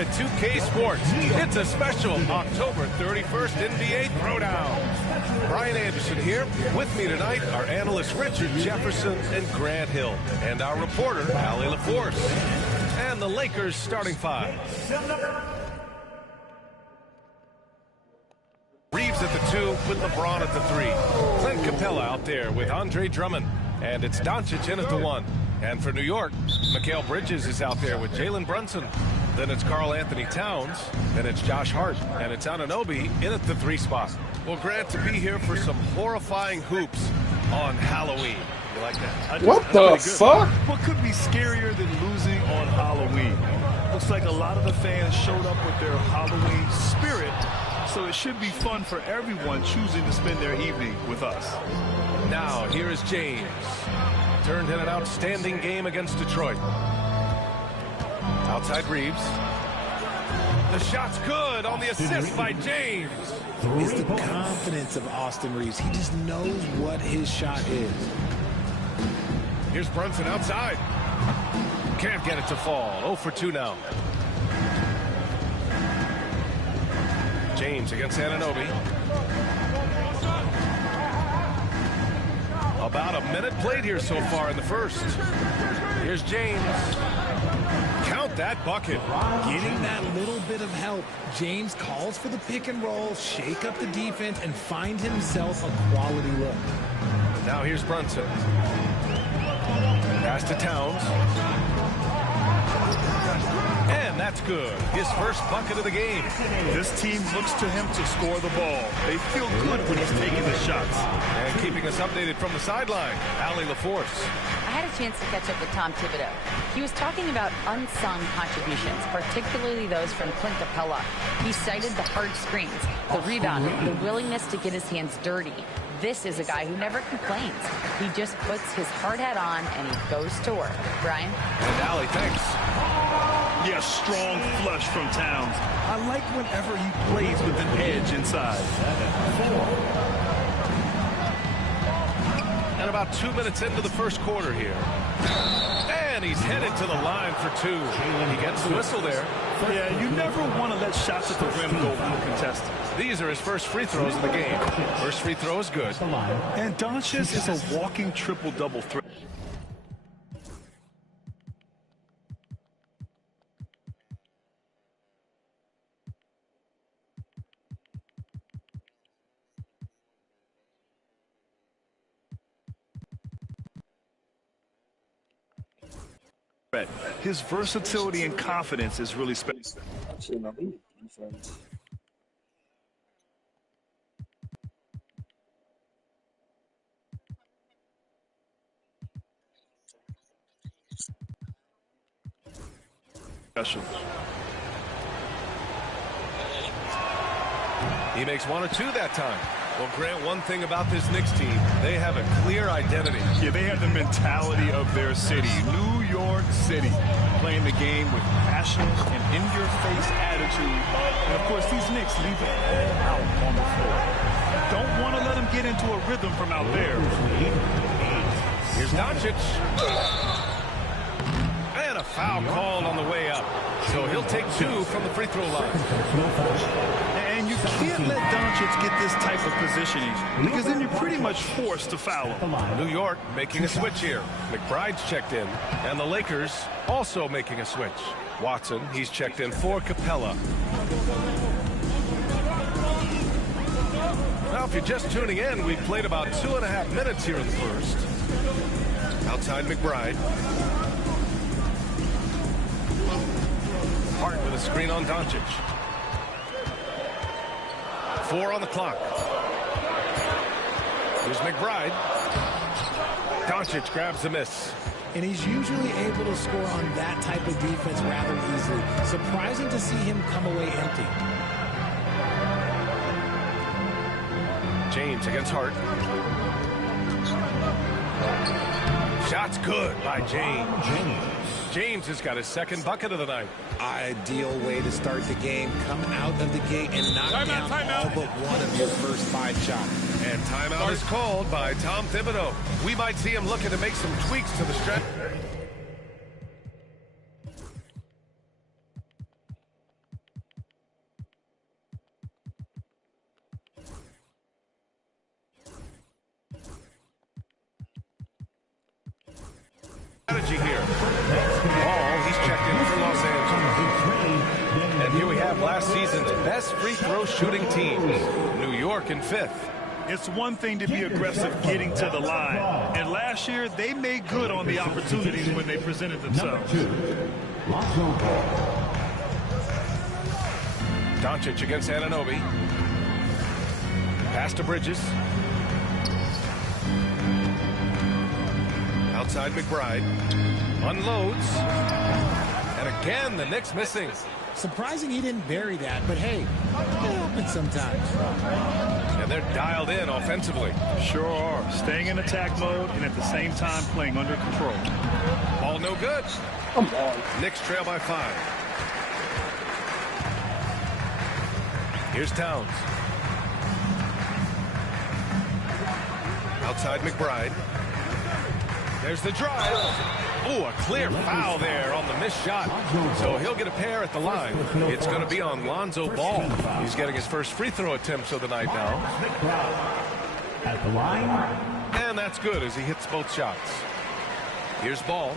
at 2K Sports. It's a special October 31st NBA Throwdown. Brian Anderson here. With me tonight are analysts Richard Jefferson and Grant Hill, and our reporter, Allie LaForce. And the Lakers starting five. Reeves at the 2 with LeBron at the 3. Clint Capella out there with Andre Drummond. And it's Doncic in at the 1. And for New York, Mikal Bridges is out there with Jalen Brunson. Then it's Karl Anthony Towns. Then it's Josh Hart. And it's Anunoby in at the 3 spot. Well, Grant, to be here for some horrifying hoops on Halloween. You like that? What the fuck? What could be scarier than losing on Halloween? Looks like a lot of the fans showed up with their Halloween spirit. So it should be fun for everyone choosing to spend their evening with us. Now, here is James. Turned in an outstanding game against Detroit. Outside Reeves. The shot's good on the assist by James. It's the confidence of Austin Reeves. He just knows what his shot is. Here's Brunson outside. Can't get it to fall. 0 for 2 now. James against Anunoby. About a minute played here so far in the first. Here's James. Count that bucket. Getting that little bit of help. James calls for the pick and roll, shake up the defense, and find himself a quality look. Now here's Brunson. Pass to Towns. And that's good. His first bucket of the game. This team looks to him to score the ball. They feel good when he's taking the shots. And keeping us updated from the sideline, Allie LaForce. I had a chance to catch up with Tom Thibodeau. He was talking about unsung contributions, particularly those from Clint Capella. He cited the hard screens, the rebounding, the willingness to get his hands dirty. This is a guy who never complains. He just puts his hard hat on and he goes to work. Brian? And Allie, thanks. Yes, strong flush from Towns. I like whenever he plays with an edge inside. And about 2 minutes into the first quarter here. And he's headed to the line for 2. He gets the whistle there. Yeah, you never want to let shots at the rim go uncontested. These are his first free throws of the game. First free throw is good. And Doncic is a walking triple-double threat. His versatility and confidence is really special. He makes 1 or 2 that time. Well, Grant, one thing about this Knicks team, they have a clear identity. Yeah, they have the mentality of their city, New York City, playing the game with passion and in-your-face attitude. And, of course, these Knicks leave it all out on the floor. Don't want to let them get into a rhythm from out there. Here's Doncic. And a foul called on the way up. So he'll take 2 from the free throw line. And you can't let Doncic get this type of positioning because then you're pretty much forced to foul him. New York making a switch here. McBride's checked in. And the Lakers also making a switch. Watson, he's checked in for Capella. Now, if you're just tuning in, we've played about 2.5 minutes here in the first. Outside McBride. Hart with a screen on Doncic. 4 on the clock. Here's McBride. Doncic grabs the miss. And he's usually able to score on that type of defense rather easily. Surprising to see him come away empty. James against Hart. Shot's good by James. James has got his second bucket of the night. Ideal way to start the game. Come out of the gate and knock down all but one of your first 5 shots. And timeout is called by Tom Thibodeau. We might see him looking to make some tweaks to the stretch. of last season's best free throw shooting teams. New York in 5th. It's one thing to be aggressive getting to the line. And last year, they made good on the opportunities when they presented themselves. Doncic against Anunoby. Pass to Bridges. Outside McBride. Unloads. And again, the Knicks missing. Surprising he didn't bury that, but hey, it happens sometimes. And they're dialed in offensively. Sure are. Staying in attack mode and at the same time playing under control. Ball no good. Knicks trail by 5. Here's Towns. Outside McBride. There's the drive. Oh, a clear foul there on the missed shot. So he'll get a pair at the line. It's going to be on Lonzo Ball. He's getting his first free throw attempts of the night now. At the line. And that's good as he hits both shots. Here's Ball.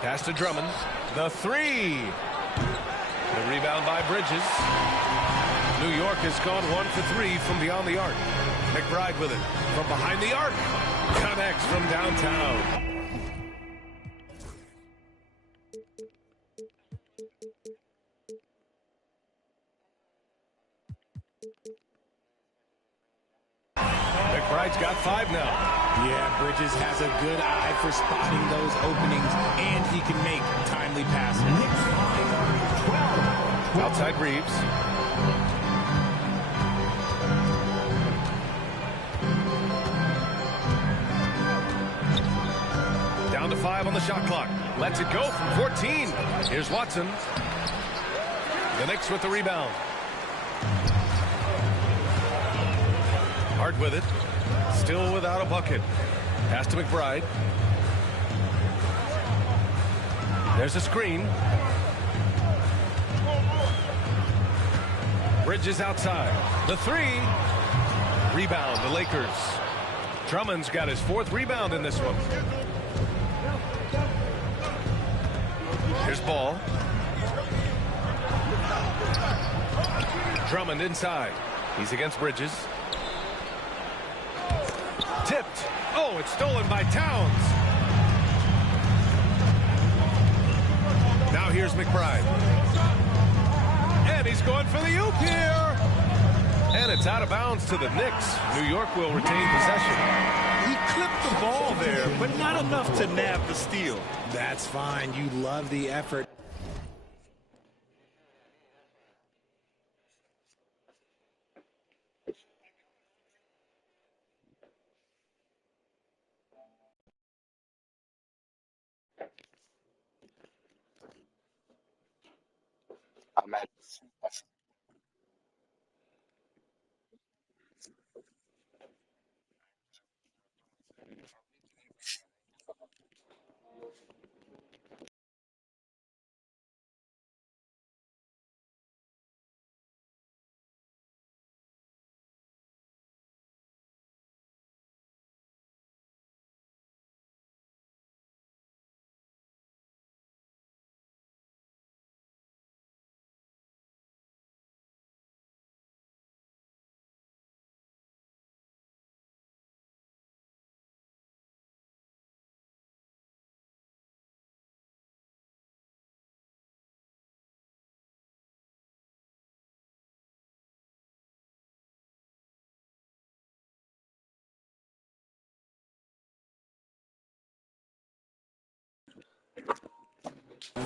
Pass to Drummond. The 3. The rebound by Bridges. New York has gone 1 for 3 from beyond the arc. McBride with it from behind the arc. Connects from downtown. McBride's got 5 now. Yeah, Bridges has a good eye for spotting those openings, and he can make timely passes. Outside Reeves. Down to 5 on the shot clock. Lets it go from 14. Here's Watson. The Knicks with the rebound. Hart with it. Still without a bucket. Pass to McBride. There's a screen. Bridges outside. The 3. Rebound, the Lakers. Drummond's got his 4th rebound in this one. Here's Ball. Drummond inside. He's against Bridges. Tipped. Oh, it's stolen by Towns. Now here's McBride. And he's going for the oop here. And it's out of bounds to the Knicks. New York will retain possession. He clipped the ball there, but not enough to nab the steal. That's fine. You love the effort. I'm at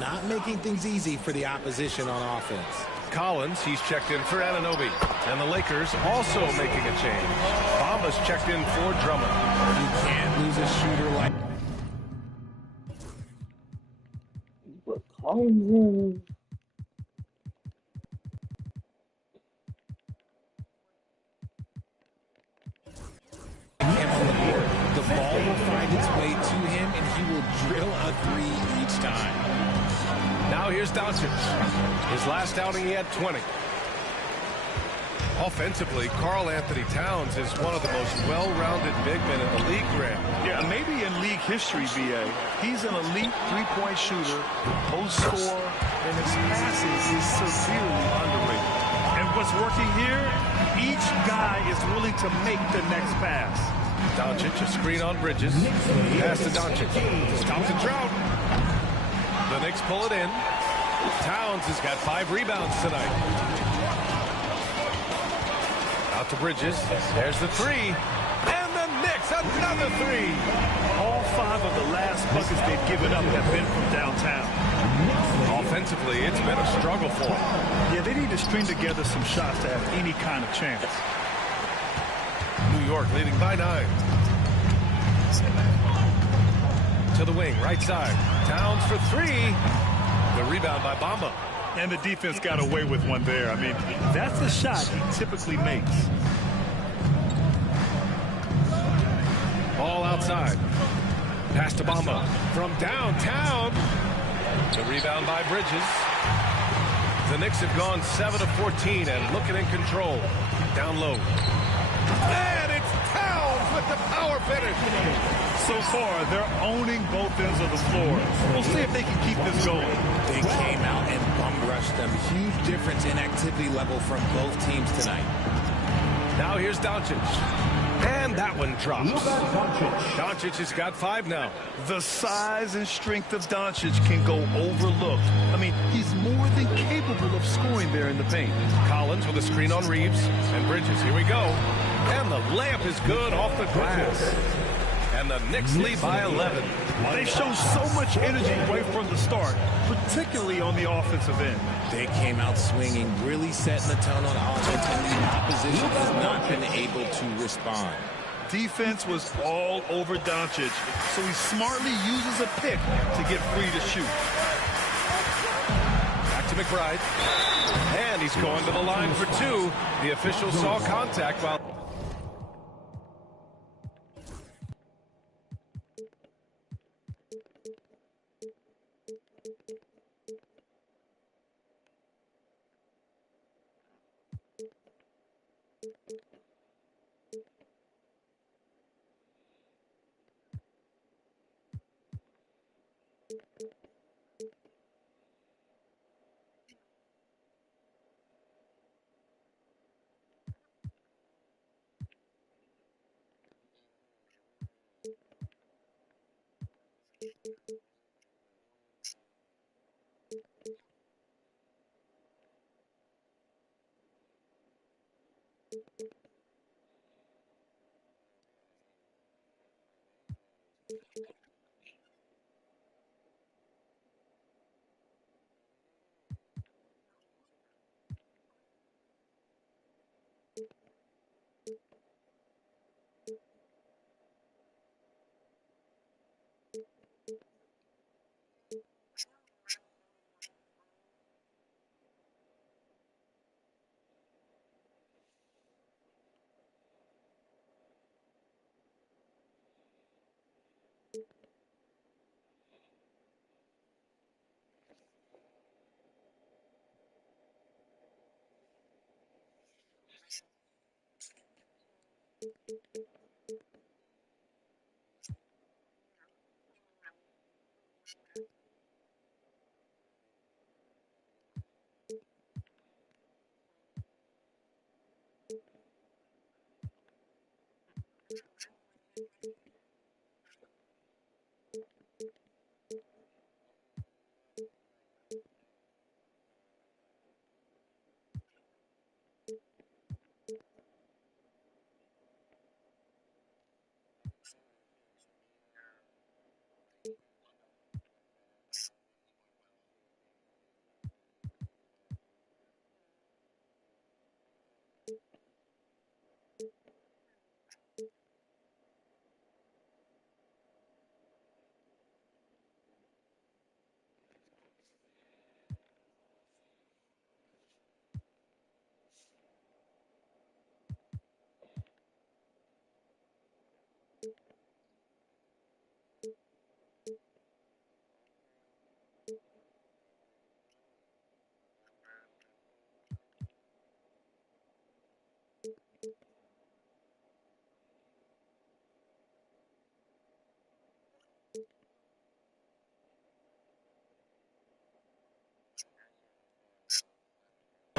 Not making things easy for the opposition on offense. Collins, he's checked in for Anunoby. And the Lakers also making a change. Bamba's checked in for Drummond. You can't lose a shooter like... him on the board. The ball will find its way to him, and he will drill a 3 each time. Now here's Doncic. His last outing, he had 20. Offensively, Karl Anthony Towns is one of the most well-rounded big men in the league, Grant. Yeah, maybe in league history, B.A. He's an elite three-point shooter, post scorer, and his passing is severely underrated. And what's working here, each guy is willing to make the next pass. Doncic, a screen on Bridges. Pass to Doncic. Stop the drought. The Knicks pull it in. Towns has got 5 rebounds tonight. Out to Bridges. There's the 3. And the Knicks, another 3. All 5 of the last buckets they've given up have been from downtown. Offensively, it's been a struggle for them. Yeah, they need to string together some shots to have any kind of chance. New York leading by 9. To the wing, right side. Towns for 3. The rebound by Bamba. And the defense got away with one there. I mean, that's the shot he typically makes. Ball outside. Pass to Bamba. From downtown. The rebound by Bridges. The Knicks have gone 7 of 14 and looking in control. Down low. And it's Towns with the power finish. So far, they're owning both ends of the floor. We'll see if they can keep this going. They came out and bum rushed them. Huge difference in activity level from both teams tonight. Now here's Doncic. And that one drops. Doncic has got 5 now. The size and strength of Doncic can go overlooked. I mean, he's more than capable of scoring there in the paint. Collins with a screen on Reeves. And Bridges, here we go. And the layup is good off the glass. And the Knicks lead by 11. They've shown so much energy right from the start, particularly on the offensive end. They came out swinging, really setting the tone on offense, and the opposition has not been able to respond. Defense was all over Doncic, so he smartly uses a pick to get free to shoot. Back to McBride. And he's going to the line for 2. The official saw contact while...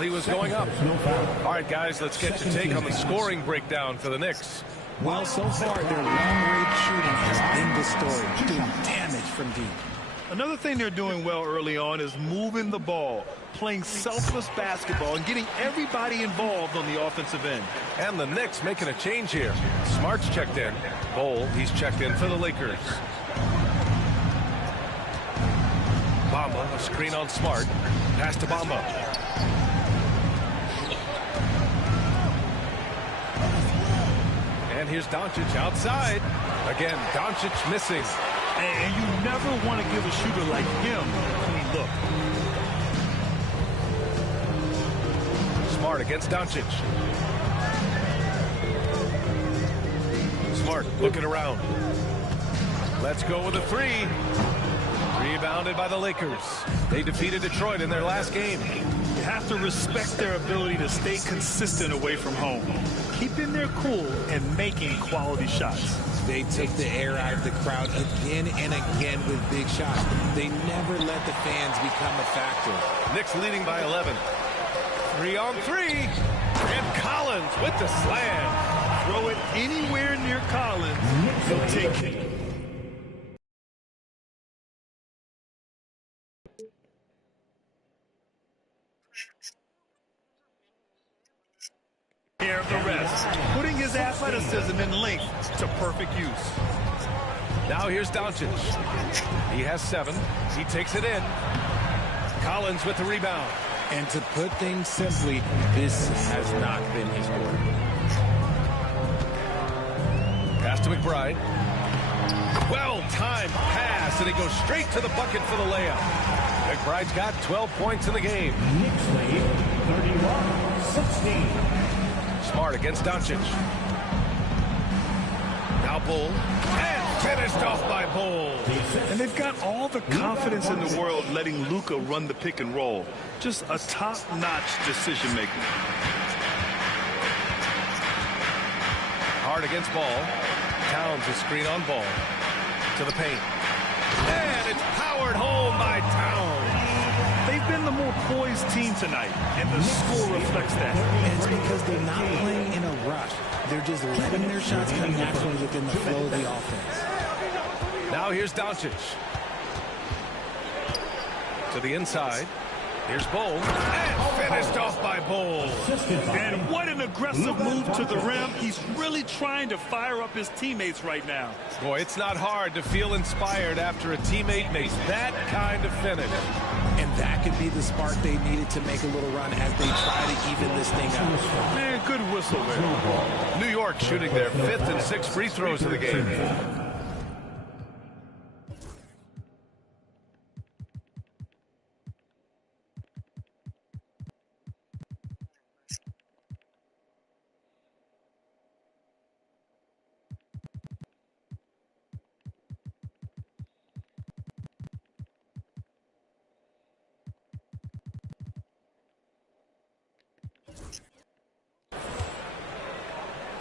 He was going up. All right, guys, let's get your take on the scoring breakdown for the Knicks. Well, so far, their long-range shooting has been the story, doing damage from deep. Another thing they're doing well early on is moving the ball, playing selfless basketball, and getting everybody involved on the offensive end. And the Knicks making a change here. Smart's checked in. Bol, he's checked in for the Lakers. Bamba, a screen on Smart. Pass to Bamba. And here's Doncic outside. Again, Doncic missing. And you never want to give a shooter like him a clean look. Smart against Doncic. Smart looking around. Let's go with a three. Rebounded by the Lakers. They defeated Detroit in their last game. You have to respect their ability to stay consistent away from home, keeping their cool and making quality shots. They took the air out of the crowd again and again with big shots. They never let the fans become a factor. Knicks leading by 11. 3-on-3. And Collins with the slam. Throw it anywhere near Collins. He'll take it. Care of the rest, putting his athleticism and length to perfect use. Now here's Doncic. He has 7. He takes it in. Collins with the rebound. And to put things simply, this has not been his quarter. Pass to McBride. Well-timed pass, and he goes straight to the bucket for the layup. McBride's got 12 points in the game. Knicks lead 31-16. Smart against Doncic. Now Bol. And finished off by Bol. And they've got all the confidence in the world letting Luka run the pick and roll. Just a top-notch decision maker. Hard against Ball. Towns a screen on Ball. To the paint. And it's powered home by Towns. They've been the more poised team tonight, and the score reflects that. And it's because they're not playing in a rush. They're just letting their shots come naturally within the flow of the offense. Now here's Doncic. To the inside. Here's Bol. And finished off by Bol. And what an aggressive move to the rim. He's really trying to fire up his teammates right now. Boy, it's not hard to feel inspired after a teammate makes that kind of finish. And that could be the spark they needed to make a little run as they try to even this thing out. Man, good whistle there. New York shooting their 5th and 6th free throws of the game.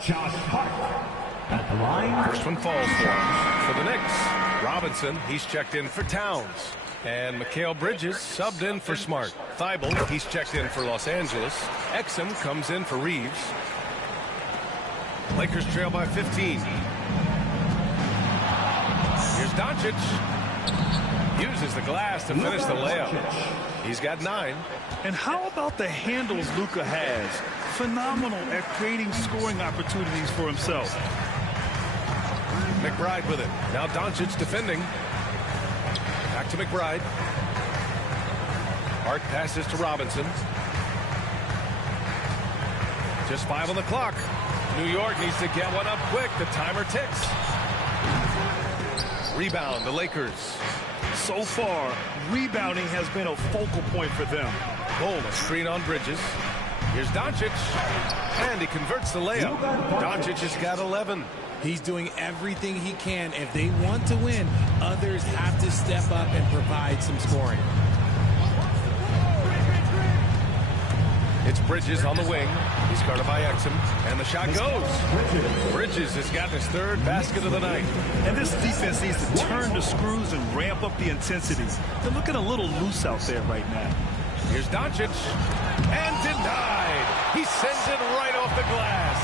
Josh Hart at the line. First one falls for the Knicks. Robinson, he's checked in for Towns. And Mikal Bridges subbed in for Smart. Thibault, he's checked in for Los Angeles. Exum comes in for Reeves. Lakers trail by 15. Here's Doncic. Uses the glass to finish the layup. He's got 9. And how about the handles Luka has? Phenomenal at creating scoring opportunities for himself. McBride with it. Now Doncic defending. Back to McBride. Hart passes to Robinson. Just 5 on the clock. New York needs to get one up quick. The timer ticks. Rebound, the Lakers. So far, rebounding has been a focal point for them. Bol, a screen on Bridges. Here's Doncic. And he converts the layup. Doncic has got 11. He's doing everything he can. If they want to win, others have to step up and provide some scoring. It's Bridges on the wing. He's guarded by Exum. And the shot goes. Bridges has gotten his 3rd basket of the night. And this defense needs to turn the screws and ramp up the intensity. They're looking a little loose out there right now. Here's Doncic. And denied. He sends it right off the glass.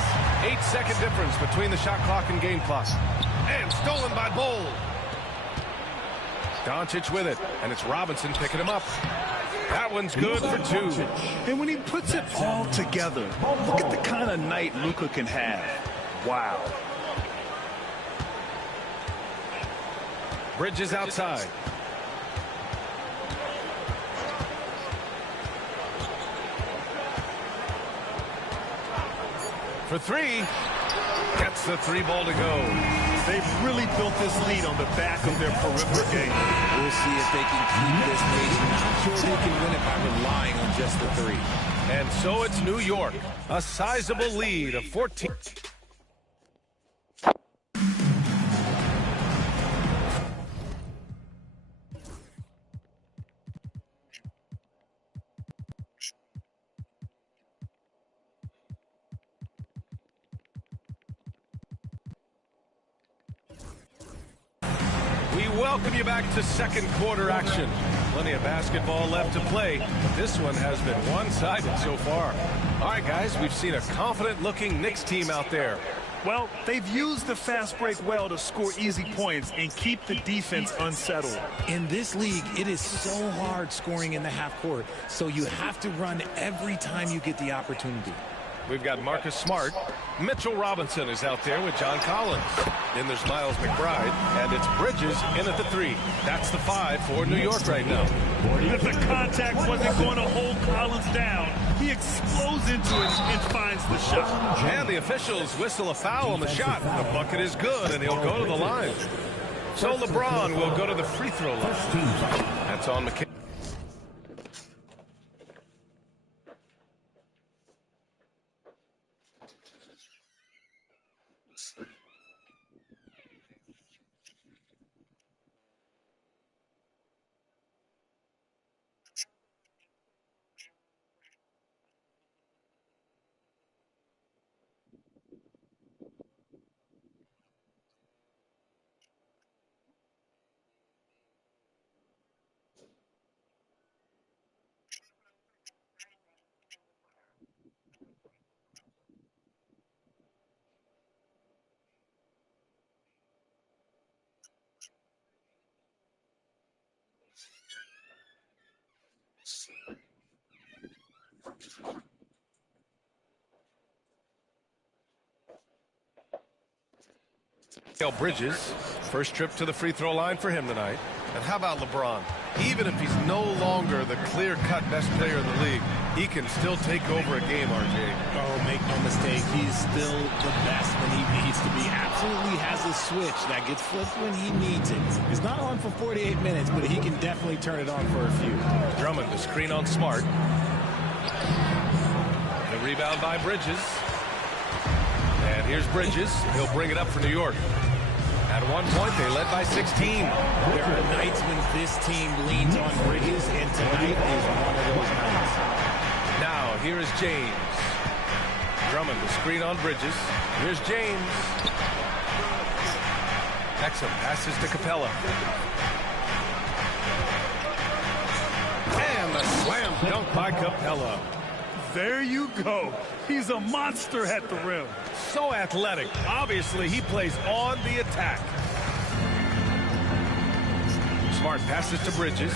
8-second difference between the shot clock and game clock. And stolen by Bol. Doncic with it. And it's Robinson picking him up. That one's good for 2. And when he puts it all together, look at the kind of night Luka can have. Wow. Bridges outside. For 3. Gets the 3-ball to go. They've really built this lead on the back of their perimeter game. We'll see if they can keep this pace. Not sure they can win it by relying on just the 3. And so it's New York. A sizable lead of 14. We welcome you back to second quarter action. Plenty of basketball left to play. This one has been one-sided so far. All right, guys, we've seen a confident-looking Knicks team out there. Well, they've used the fast break well to score easy points and keep the defense unsettled. In this league, it is so hard scoring in the half court, so you have to run every time you get the opportunity. We've got Marcus Smart. Mitchell Robinson is out there with John Collins. Then there's Miles McBride, and it's Bridges in at the 3. That's the 5 for New York right now. If the contact wasn't going to hold Collins down, he explodes into it and finds the shot. And the officials whistle a foul on the shot. The bucket is good, and he'll go to the line. So LeBron will go to the free throw line. That's on McKay. Bridges, first trip to the free throw line for him tonight. And how about LeBron? Even if he's no longer the clear-cut best player in the league, he can still take over a game, RJ. Oh, make no mistake, he's still the best when he needs to be. Absolutely has a switch that gets flipped when he needs it. It's not on for 48 minutes, but he can definitely turn it on for a few. Drummond to screen on Smart. The rebound by Bridges. And here's Bridges. He'll bring it up for New York. At one point, they led by 16. There are nights when this team leans on Bridges, and tonight is one of those nights. Now, here is James. Drummond to screen on Bridges. Here's James. Exum passes to Capella. And the slam dunk by Capella. There you go. He's a monster at the rim. So athletic. Obviously, he plays on the attack. Smart passes to Bridges.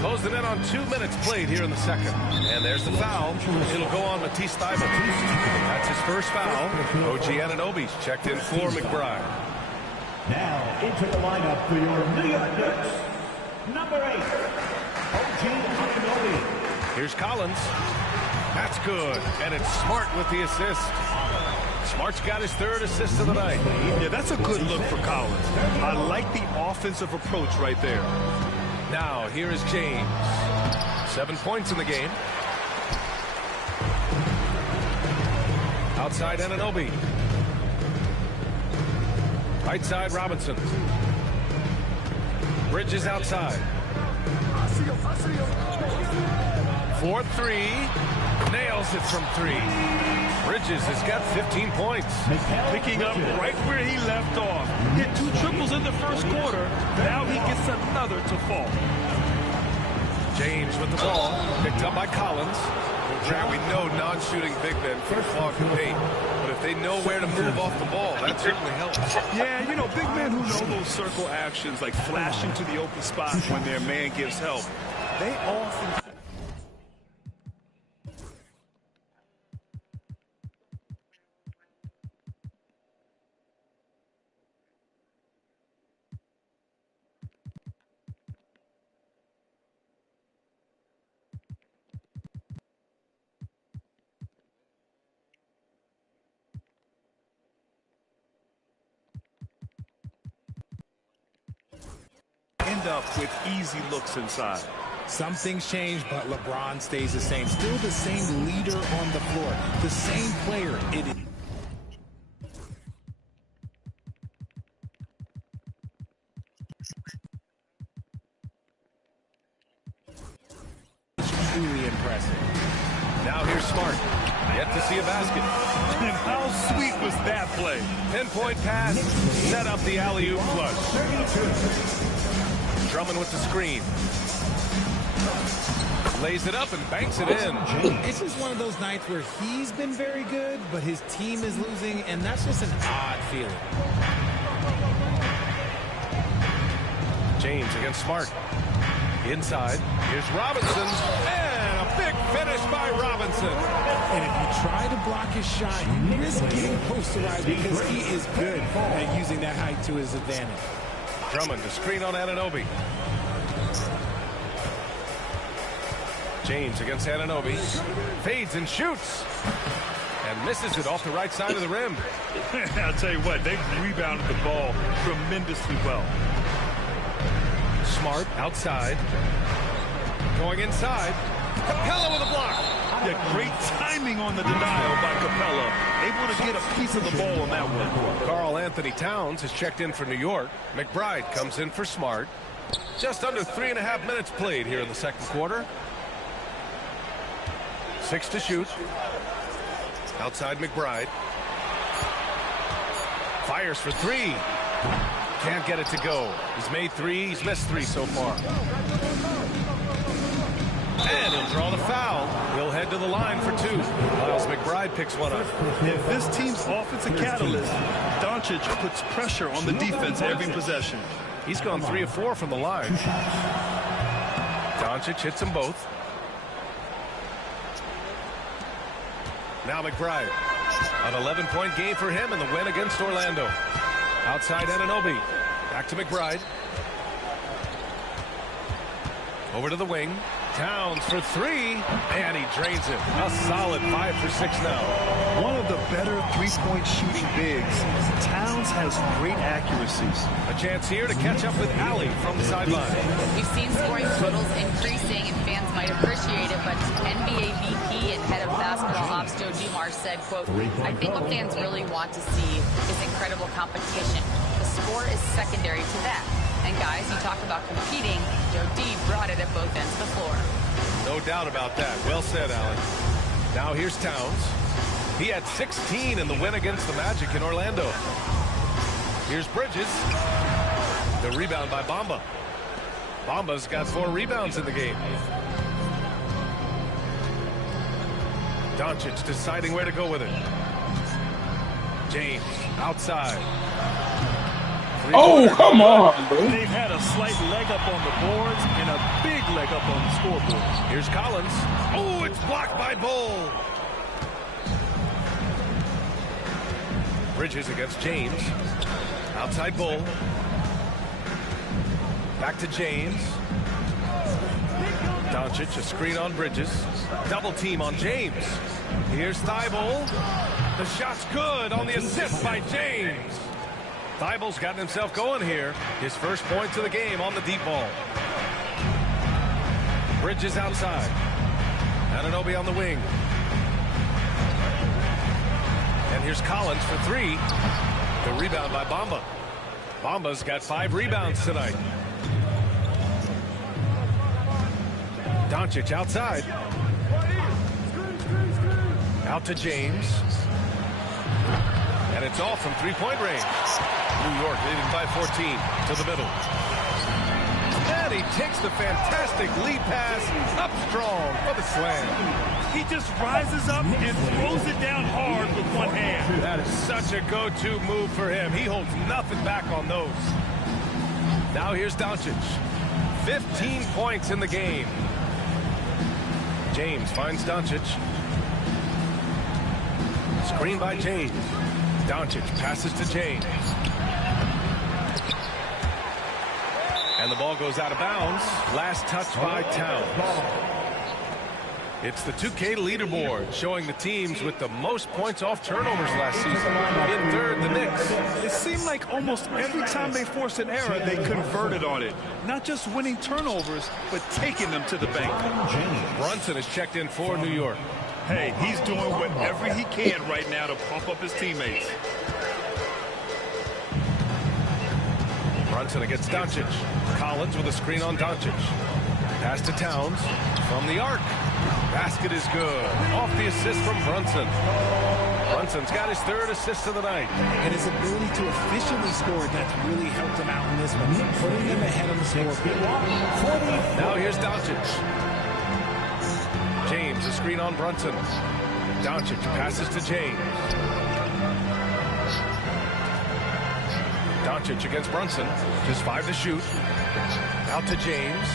Close the net on 2 minutes played here in the second. And there's the foul. It'll go on Matisse Thybulle. That's his first foul. OG Anunoby's checked in for McBride. Now into the lineup for your New York Knicks, number 8, OG Anunoby. Here's Collins. That's good. And it's Smart with the assist. Smart's got his third assist of the night. Yeah, that's a good look for Collins. I like the offensive approach right there. Now, here is James. 7 points in the game. Outside Anunoby. Right side Robinson. Bridges outside. 4-3. Nails it from 3. Bridges Bridges has got 15 points. Picking up right where he left off. Hit 2 triples in the first quarter. Now he gets another to fall. James with the ball, picked up by Collins. We know non-shooting big men can clog the paint, but if they know where to move off the ball, that certainly helps. Yeah, you know, big men who know those circle actions, like flashing to the open spot when their man gives help, they often... end up with easy looks inside. Some things change, but LeBron stays the same. Still the same leader on the floor. The same player. It is truly impressive. Now here's Smart. Yet to see a basket. And how sweet was that play? Pinpoint pass. Set up the alley-oop flush. Drummond with the screen. Lays it up and banks it in. It's just one of those nights where he's been very good, but his team is losing, and that's just an odd feeling. James against Smart. Inside. Here's Robinson. And a big finish by Robinson. And if you try to block his shot, you risk getting posterized because he is good at using that height to his advantage. Drummond to screen on Anunoby. James against Anunoby. Fades and shoots. And misses it off the right side of the rim. I'll tell you what, they rebounded the ball tremendously well. Smart outside. Going inside. Capella with a block. Yeah, great timing on the denial by Capella. Able to get a piece of the ball on that one. Karl Anthony Towns has checked in for New York. McBride comes in for Smart. Just under 3.5 minutes played here in the second quarter. 6 to shoot. Outside McBride. Fires for 3. Can't get it to go. He's made 3. He's missed 3 so far. And he'll draw the foul. He'll head to the line for 2. Miles McBride picks one up. If this team's offensive catalyst, Doncic puts pressure on the defense every possession. He's gone 3 of 4 from the line. Doncic hits them both. Now McBride. An 11-point game for him in the win against Orlando. Outside Anunoby. Back to McBride. Over to the wing. Towns for 3. And he drains it. A solid 5 for 6 now. One of the better three-point shooting bigs. Towns has great accuracies. A chance here to catch up with Allie from the sideline. We've seen scoring totals increasing, and fans might appreciate it, but NBA VP and head of basketball ops Joe Dumars said, quote, "I think what fans really want to see is incredible competition. The score is secondary to that. And guys, you talk about competing, Joe D brought it at both ends of the floor." No doubt about that. Well said, Allie. Now here's Towns. He had 16 in the win against the Magic in Orlando. Here's Bridges. The rebound by Bamba. Bamba's got 4 rebounds in the game. Doncic deciding where to go with it. James outside. Oh, come on, bro. They've had a slight leg up on the boards and a big leg up on the scoreboard. Here's Collins. Oh, it's blocked by Bull. Bridges against James. Outside Bull. Back to James. Doncic, a screen on Bridges. Double team on James. Here's Thibault. The shot's good on the assist by James. Thibault's gotten himself going here. His first points of the game on the deep ball. Bridges outside. Anunoby on the wing. And here's Collins for 3. The rebound by Bamba. Bamba's got 5 rebounds tonight. Doncic outside. Out to James. And it's off from three-point range. New York leading by 14 to the middle. And he takes the fantastic lead pass up strong for the slam. He just rises up and throws it down hard with one hand. That is such a go-to move for him. He holds nothing back on those. Now here's Doncic. 15 points in the game. James finds Doncic. Screen by James. Doncic passes to James. And the ball goes out of bounds. Last touch by Towns. It's the 2K leaderboard showing the teams with the most points off turnovers last season. In third, the Knicks. It seemed like almost every time they forced an error, they converted on it. Not just winning turnovers, but taking them to the bank. Brunson is checked in for New York. Hey, he's doing whatever he can right now to pump up his teammates. Brunson against Doncic. Collins with a screen on Doncic. Pass to Towns from the arc. Basket is good. Off the assist from Brunson. Brunson's got his third assist of the night. And his ability to efficiently score, that's really helped him out in this one, putting him ahead on the scoreboard. Now here's Doncic. James, a screen on Brunson. Doncic passes to James. Doncic against Brunson. Just 5 to shoot. Out to James.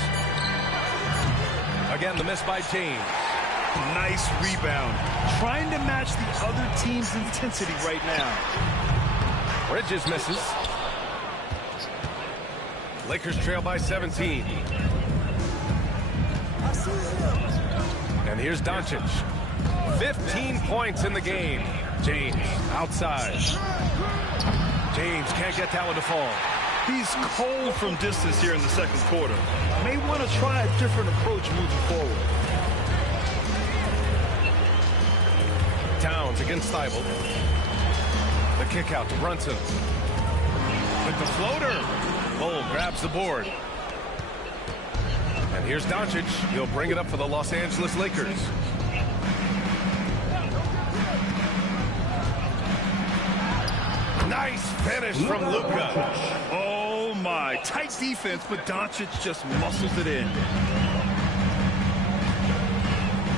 Again, the miss by James. Nice rebound. Trying to match the other team's intensity right now. Bridges misses. Lakers trail by 17. And here's Doncic. 15 points in the game. James outside. James can't get that one to fall. He's cold from distance here in the second quarter. May want to try a different approach moving forward. Towns against Thibault. The kick out to Brunson. With the floater. Bull grabs the board. And here's Doncic. He'll bring it up for the Los Angeles Lakers. Nice finish from Luka. Oh my, tight defense, but Doncic just muscles it in.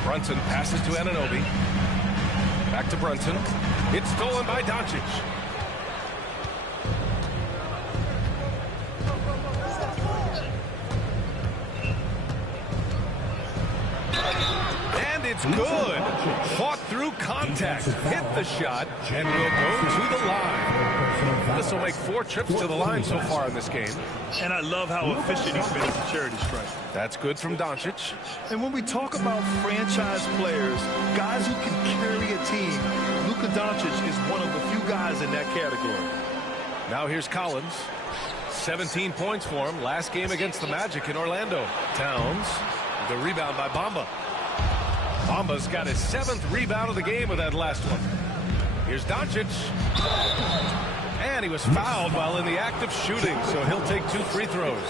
Brunson passes to Anunoby. Back to Brunson. It's stolen by Doncic. And it's good. Fought through contact. Hit the shot and will go to the line. This will make 4 trips to the line so far in this game. And I love how efficient he's been as a charity striker. That's good from Doncic. And when we talk about franchise players, guys who can carry a team, Luka Doncic is one of the few guys in that category. Now here's Collins. 17 points for him. Last game against the Magic in Orlando. Towns. The rebound by Bamba. Bamba's got his 7th rebound of the game with that last one. Here's Doncic. And he was fouled while in the act of shooting, so he'll take 2 free throws.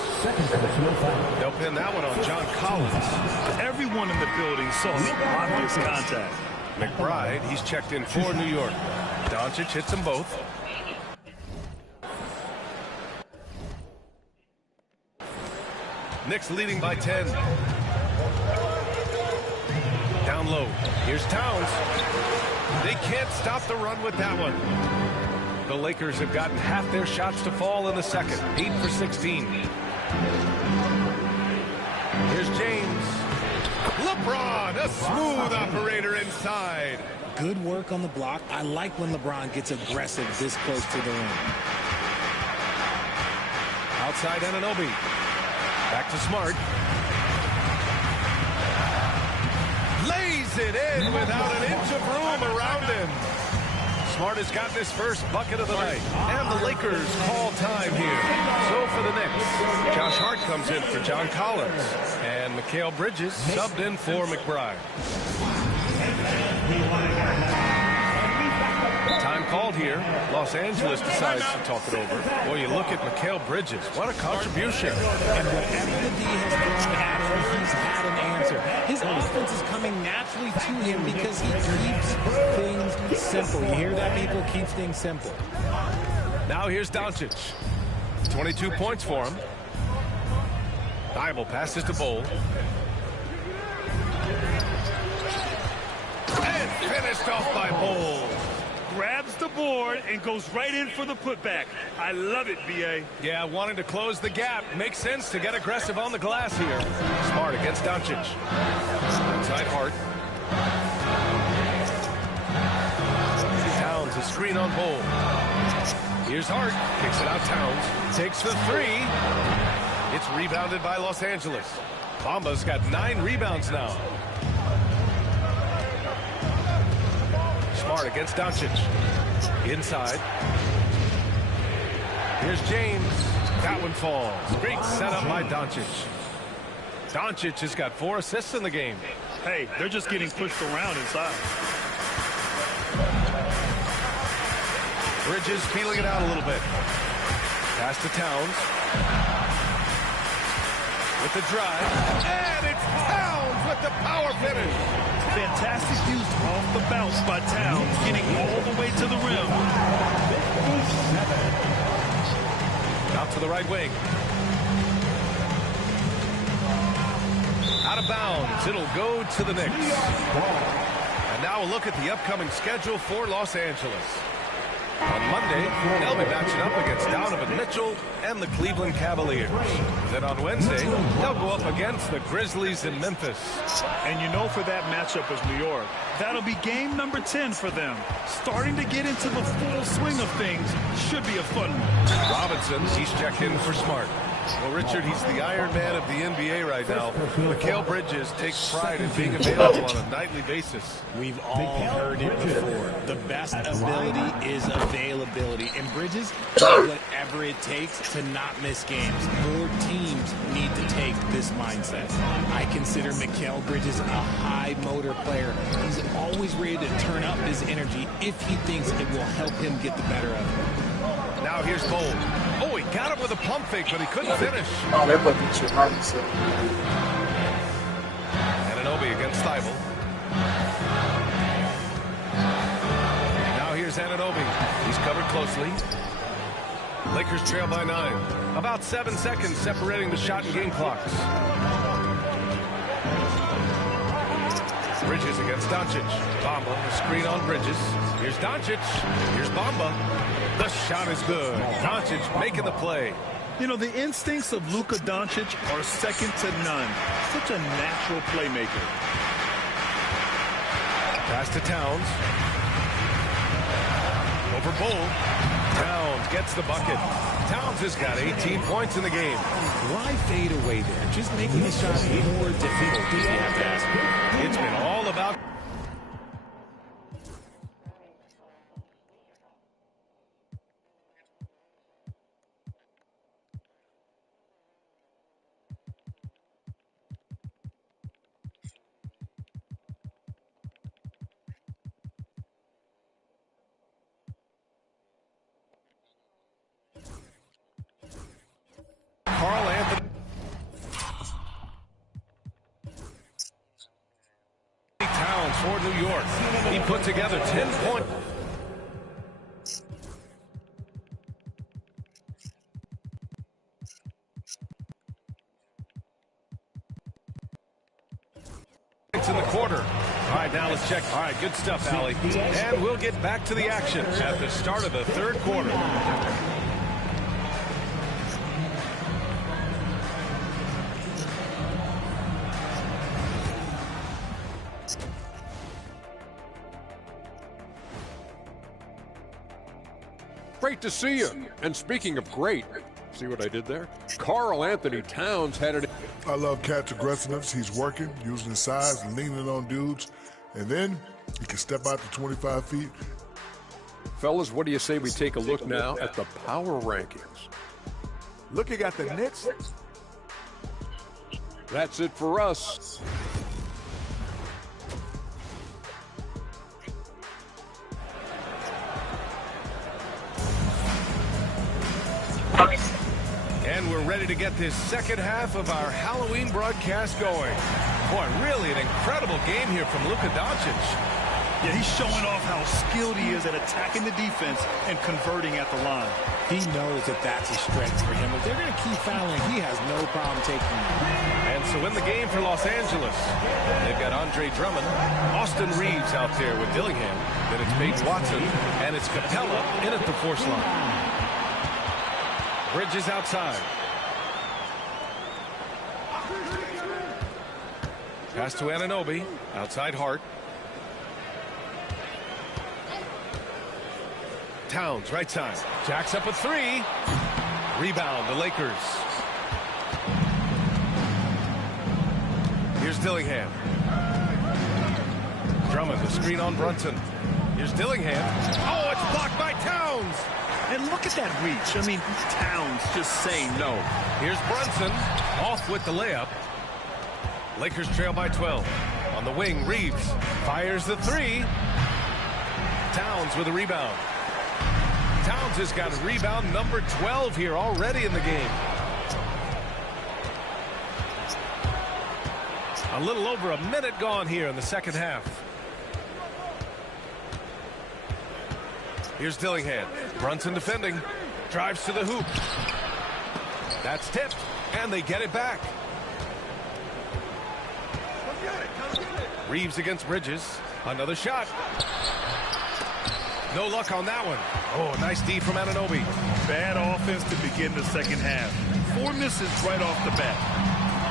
They'll pin that one on John Collins. Everyone in the building saw the obvious contact. McBride, he's checked in for New York. Doncic hits them both. Knicks leading by 10. Down low. Here's Towns. They can't stop the run with that one. The Lakers have gotten half their shots to fall in the second. 8 for 16. Here's James. LeBron, a smooth operator inside. Good work on the block. I like when LeBron gets aggressive this close to the rim. Outside Anunoby. Back to Smart. Lays it in without an inch of room around him. Smart has gotten his first bucket of the night. And the Lakers call time here. So for the Knicks, Josh Hart comes in for John Collins. And Mikal Bridges subbed in for McBride. Time called here. Los Angeles decides to talk it over. Boy, you look at Mikal Bridges. What a contribution. And whatever the D has thrown at him, he's had an answer. His offense is coming naturally to him because he keeps things simple. You hear that, people? Keeps things simple. Now here's Doncic. 22 points for him. Thibault passes to Bowl. And finished off by Bowl. Grabs the board and goes right in for the putback. I love it, B.A. Yeah, wanting to close the gap. Makes sense to get aggressive on the glass here. Smart against Doncic. Inside Hart. Towns, a screen on Bowl. Here's Hart. Kicks it out Towns. Takes for three. It's rebounded by Los Angeles. Bamba's got 9 rebounds now. Smart against Doncic. Inside. Here's James. That one falls. Great setup by Doncic. Doncic has got 4 assists in the game. Hey, they're just getting pushed around inside. Bridges feeling it out a little bit. Pass to Towns. With the drive. And it's Towns with the power finish. Fantastic use off the bounce by Towns, getting all the way to the rim. Out to the right wing. Out of bounds. It'll go to the Knicks. And now a look at the upcoming schedule for Los Angeles. On Monday, they'll be matching up against Donovan Mitchell and the Cleveland Cavaliers. Then on Wednesday, they'll go up against the Grizzlies in Memphis. And you know for that matchup with New York, that'll be game number 10 for them. Starting to get into the full swing of things. Should be a fun one. Robinson, he's checked in for Smart. Well, Richard, he's the Iron Man of the NBA right now. Mikal Bridges takes pride in being available on a nightly basis. We've all heard it before. The best ability is availability. And Bridges does whatever it takes to not miss games. More teams need to take this mindset. I consider Mikal Bridges a high motor player. He's always ready to turn up his energy if he thinks it will help him get the better of it. Now here's Bowl. Oh, he got him with a pump fake, but he couldn't finish. Anunoby against Thibault. Now here's Anunoby. He's covered closely. Lakers trail by 9. About 7 seconds separating the shot and game clocks. Bridges against Doncic. Bamba, the screen on Bridges. Here's Doncic. Here's Bamba. The shot is good. Doncic making the play. You know, the instincts of Luka Doncic are second to none. Such a natural playmaker. Pass to Towns. Over Bowl. Towns gets the bucket. Towns has got 18 points in the game. Why fade away there? Just making the shot more difficult, if you have to ask me. It's been all about... Carl Anthony Towns for New York. He put together 10 points. In the quarter. All right, now let's check. All right, good stuff, Allie. And we'll get back to the action at the start of the third quarter. Great to see you. And speaking of great, see what I did there? Carl Anthony Towns had it. I love Cat's aggressiveness. He's working, using his size, leaning on dudes, and then he can step out to 25 feet. Fellas, what do you say we take a look now at the power rankings? Looking at the Knicks. That's it for us. we're ready to get this second half of our Halloween broadcast going. Boy, really an incredible game here from Luka Doncic. Yeah, he's showing off how skilled he is at attacking the defense and converting at the line. He knows that that's a strength for him. If they're going to keep fouling, he has no problem taking it. And so in the game for Los Angeles, they've got Andre Drummond, Austin Reeves out there with Dillingham. Then it's Bates Watson, and it's Capella in at the force line. Bridges outside. Pass to Anunoby, outside Hart. Towns, right side. Jacks up a three. Rebound, the Lakers. Here's Dillingham. Drummond, the screen on Brunson. Here's Dillingham. Oh, it's blocked by Towns. And look at that reach. I mean, Towns just saying no. Here's Brunson, off with the layup. Lakers trail by 12. On the wing, Reeves fires the three. Towns with a rebound. Towns has got rebound number 12 here already in the game. A little over a minute gone here in the second half. Here's Dillingham. Brunson defending. Drives to the hoop. That's tipped. And they get it back. Reeves against Bridges. Another shot. No luck on that one. Oh, nice D from Anunoby. Bad offense to begin the second half. 4 misses right off the bat.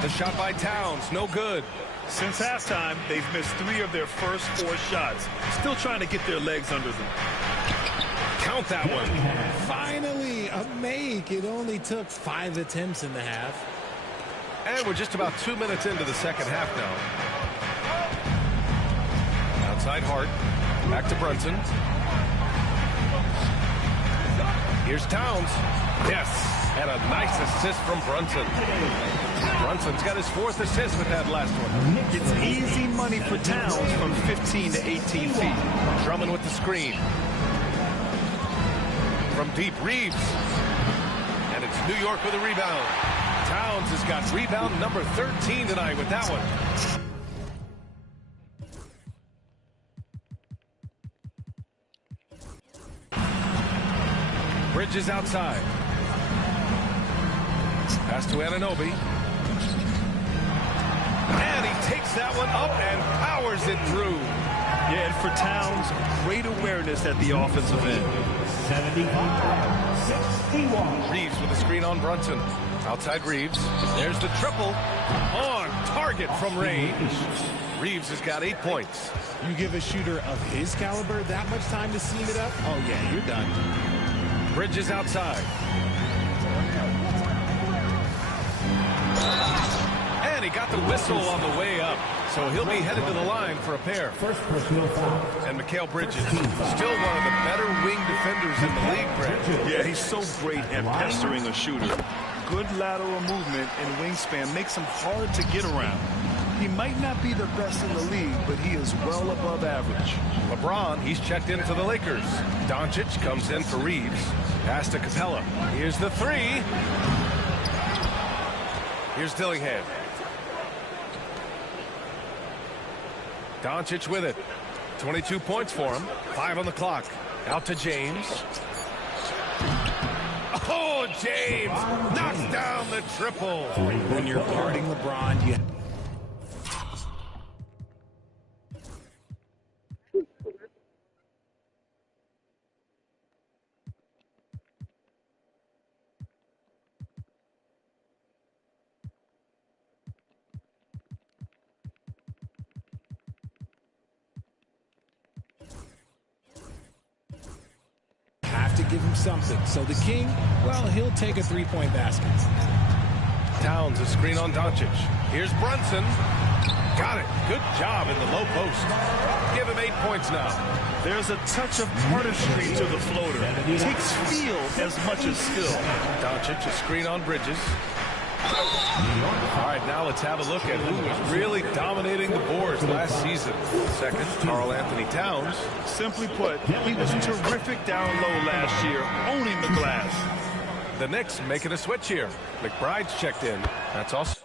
The shot by Towns, no good. Since halftime, they've missed 3 of their first 4 shots. Still trying to get their legs under them. Count that one. Finally, a make. It only took 5 attempts in the half. And we're just about 2 minutes into the second half now. Outside Hart. Back to Brunson. Here's Towns. Yes, and a nice assist from Brunson. Brunson's got his 4th assist with that last one. It's easy money for Towns from 15 to 18 feet. Drummond with the screen. From deep, Reeves. And it's New York with a rebound. Towns has got rebound number 13 tonight with that one. Bridges outside. Pass to Anunoby. And he takes that one up and powers it through. Yeah, and for Towns, great awareness at the offensive end. 75-61. Reeves with the screen on Brunson. Outside Reeves. There's the triple. On target from range. Reeves has got 8 points. You give a shooter of his caliber that much time to seam it up? Oh, yeah, you're done. Bridges outside. And he got the whistle on the way up. So he'll be headed to the line for a pair. First personal foul. And Mikal Bridges, still one of the better wing defenders in the league, Brad. Yeah, he's so great at pestering a shooter. Good lateral movement and wingspan makes him hard to get around. He might not be the best in the league, but he is well above average. Lebron, he's checked in for the Lakers. Doncic comes in for Reeves. Pass to Capella. Here's the three. Here's Dillingham. Doncic with it. 22 points for him. 5 on the clock. Out to James. Oh, James knocks down the triple. When you're guarding LeBron, you... to give him something. So the King, well, he'll take a three-point basket. Towns, a screen on Doncic. Here's Brunson. Got it. Good job in the low post. Give him 8 points now. There's a touch of artistry to the floater. It takes feel as much as skill. Doncic, a screen on Bridges. All right, now let's have a look at who was really dominating the boards last season. Second, Karl Anthony Towns. Simply put, he was terrific down low last year, owning the glass. The Knicks making a switch here. McBride's checked in. That's also...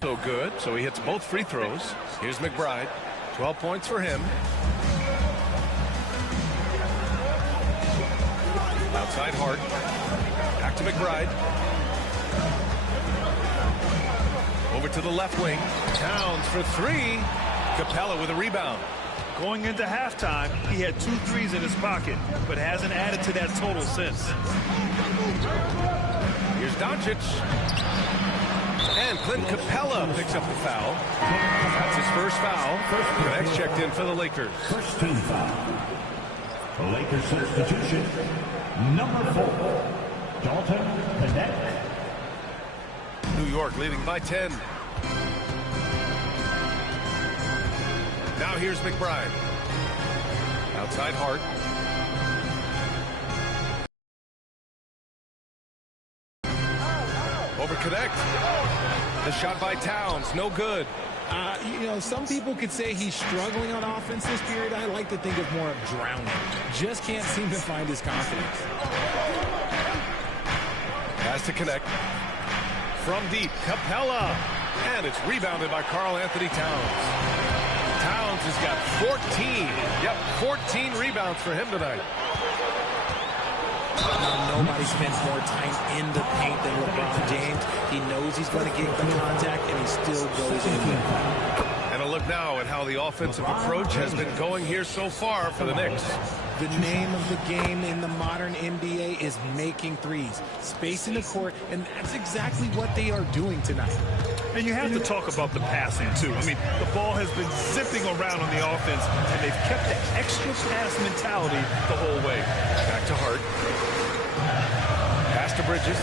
so good, so he hits both free throws. Here's McBride. 12 points for him. Outside Hart. Back to McBride. Over to the left wing. Towns for three. Capella with a rebound. Going into halftime, he had 2 threes in his pocket, but hasn't added to that total since. Here's Doncic. And Clint Capella picks up the foul. That's his first foul. The next checked in for the Lakers. First team foul. The Lakers substitution, number 4, Dalton Knecht. New York leading by 10. Now here's McBride. Outside Hart. Over Connect. The shot by Towns, no good. You know, some people could say he's struggling on offense this period. I like to think of more of drowning. Just can't seem to find his confidence. Has to Connect. From deep, Capella. And it's rebounded by Karl Anthony Towns. Towns has got 14. Yep, 14 rebounds for him tonight. Nobody spends more time in the paint than LeBron James. He knows he's going to get the contact, and he still goes in there. And a look now at how the offensive approach has been going here so far for the Knicks. The name of the game in the modern NBA is making threes, spacing the court, and that's exactly what they are doing tonight. And you have to talk about the passing, too. I mean, the ball has been zipping around on the offense, and they've kept the extra pass mentality the whole way. Back to Hart. Pass to Bridges.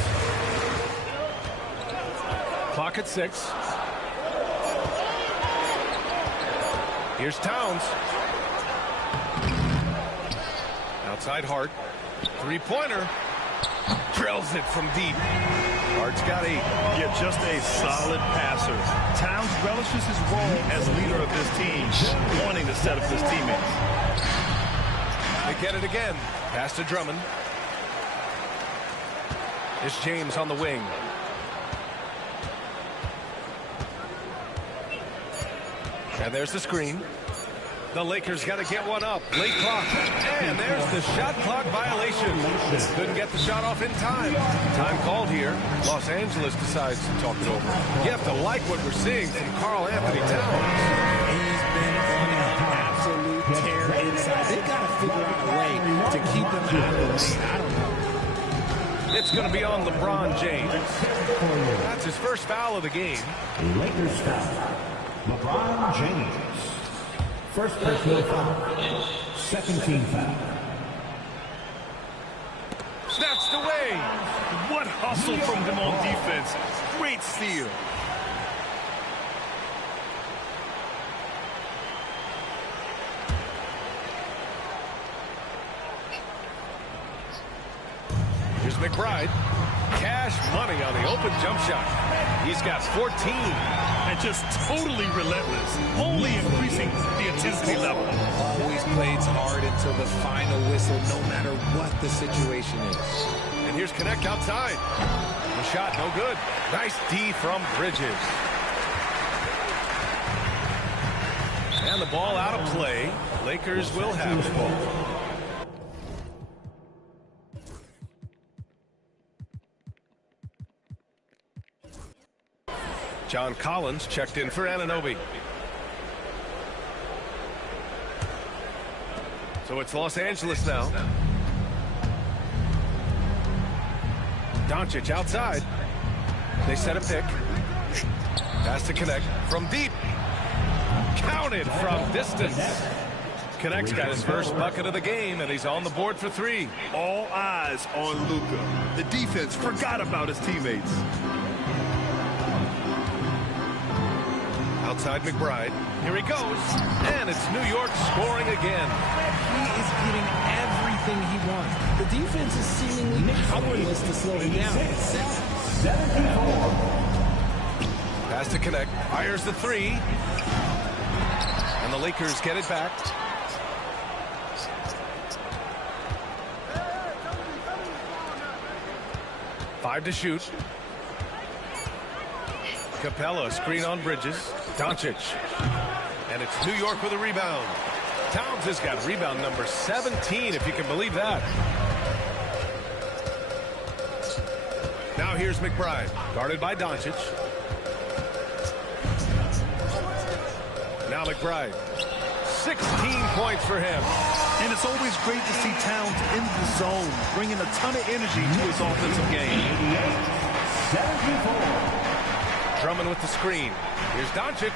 Clock at 6. Here's Towns. Outside Hart. Three-pointer. Drills it from deep. Hart's got 8. Yeah, just a solid passer. Towns relishes his role as leader of this team, wanting to set up his teammates. They get it again. Pass to Drummond. It's James on the wing. And there's the screen. The Lakers got to get one up. Late clock. And there's the shot clock violation. Couldn't get the shot off in time. Time called here. Los Angeles decides to talk it over. You have to like what we're seeing from Karl Anthony Towns. He's been on an absolute tear inside. They've got to figure out a way to keep him out of the lane. I don't know. It's going to be on LeBron James. That's his first foul of the game. Lakers foul. LeBron James. First personal foul. Second team foul. Snatched away. What hustle from him on defense. Great steal. Here's McBride. Cash money on the open jump shot. He's got 14. And just totally relentless, only increasing the intensity level. Always plays hard until the final whistle, no matter what the situation is. And here's Connect outside. The shot no good. Nice D from Bridges. And the ball out of play. Lakers will have the ball. John Collins checked in for Anunoby. So it's Los Angeles now. Doncic outside. They set a pick. Pass to Connect from deep. Counted from distance. Connect's got his first bucket of the game, and he's on the board for 3. All eyes on Luka. The defense forgot about his teammates. Outside McBride. Here he goes. And it's New York scoring again. He is getting everything he wants. The defense is seemingly powerless to slow him down. 74. Has to connect. Fires the three. And the Lakers get it back. Five to shoot. Capella, screen on Bridges. Doncic. And it's New York with a rebound. Towns has got rebound number 17, if you can believe that. Now here's McBride, guarded by Doncic. Now McBride. 16 points for him. And it's always great to see Towns in the zone, bringing a ton of energy to his offensive game. 74. Drummond with the screen. Here's Doncic.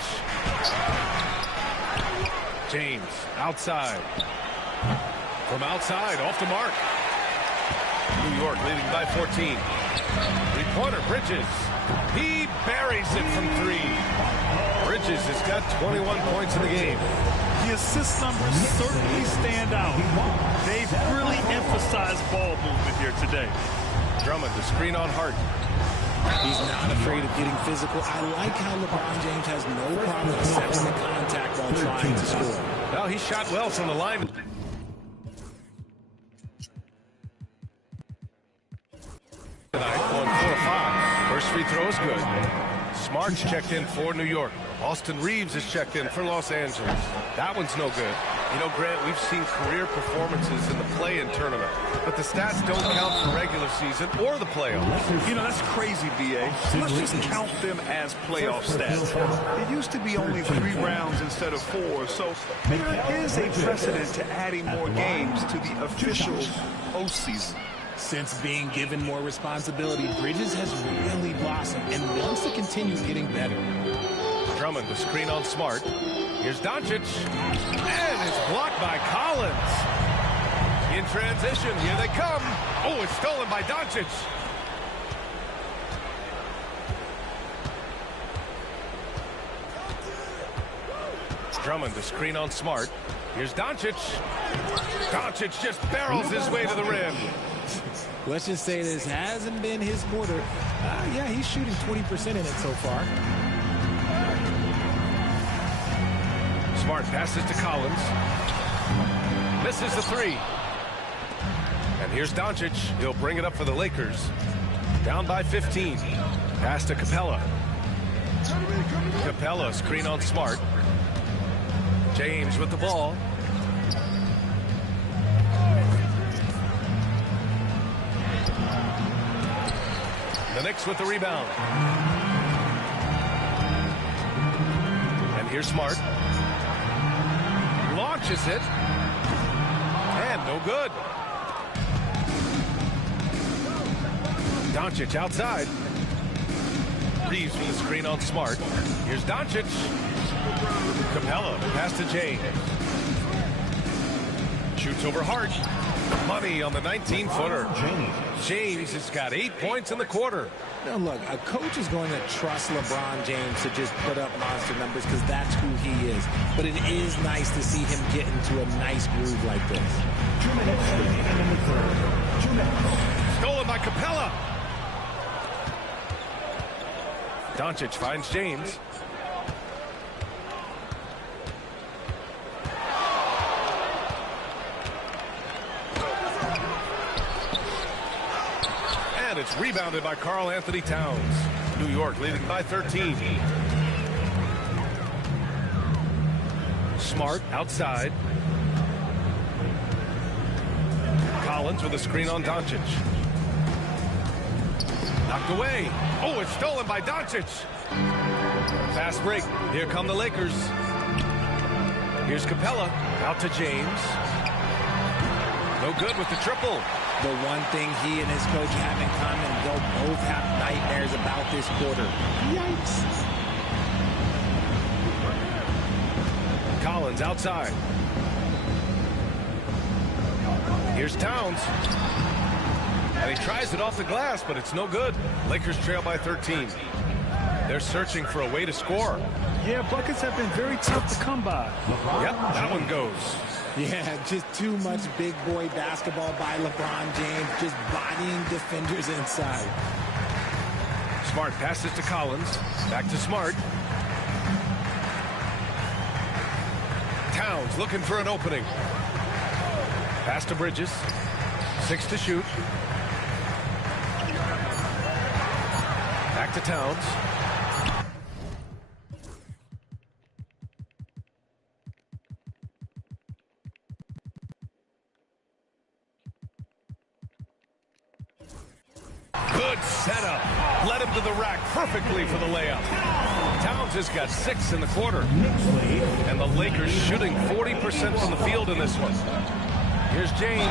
James outside. From outside, off the mark. New York leading by 14. Three-pointer, Bridges. He buries it from three. Bridges has got 21 points in the game. The assist numbers certainly stand out. They've really emphasized ball movement here today. Drummond, the screen on Hart. He's not afraid of getting physical. I like how LeBron James has no problem accepting the contact while trying to score. Well, he shot well from the line. Tonight, going 4-5. First free throw is good. Smart's checked in for New York. Austin Reeves is checked in for Los Angeles. That one's no good. You know, Grant, we've seen career performances in the play-in tournament, but the stats don't count for regular season or the playoffs. You know, that's crazy, B.A. Let's just count them as playoff stats. It used to be only 3 rounds instead of 4, so there is a precedent to adding more games to the official postseason. Since being given more responsibility, Bridges has really blossomed and wants to continue getting better. Drummond, the screen on Smart. Here's Doncic. And it's blocked by Collins. In transition, here they come. Oh, it's stolen by Doncic. Drummond, the screen on Smart. Here's Doncic. Doncic just barrels his way to the rim. Let's just say this hasn't been his quarter. Yeah, he's shooting 20% in it so far. Smart passes to Collins. Misses the three. And here's Doncic. He'll bring it up for the Lakers. Down by 15. Pass to Capella. Capella, screen on Smart. James with the ball. The Knicks with the rebound. And here's Smart. Launches it. And no good. Doncic outside. Reeves with the screen on Smart. Here's Doncic. Capella, pass to James. Shoots over Hart. Money on the 19-footer. James has got 8 points in the quarter. Now, look, a coach is going to trust LeBron James to just put up monster numbers because that's who he is. But it is nice to see him get into a nice groove like this. 2 minutes remaining in the third. 2 minutes. Stolen by Capella. Doncic finds James. And it's rebounded by Karl Anthony Towns. New York leading by 13. Smart outside. Collins with a screen on Doncic. Knocked away. Oh, it's stolen by Doncic. Fast break. Here come the Lakers. Here's Capella. Out to James. No good with the triple. The one thing he and his coach have in common, they'll both have nightmares about this quarter. Yikes. Collins outside. Here's Towns. And he tries it off the glass, but it's no good. Lakers trail by 13. They're searching for a way to score. Yeah, buckets have been very tough to come by. Yep, that one goes. Yeah, just too much big boy basketball by LeBron James, just bodying defenders inside. Smart passes to Collins. Back to Smart. Towns looking for an opening. Pass to Bridges. 6 to shoot. Back to Towns. Good setup. Led him to the rack perfectly for the layup. Towns has got 6 in the quarter. And the Lakers shooting 40% from the field in this one. Here's James.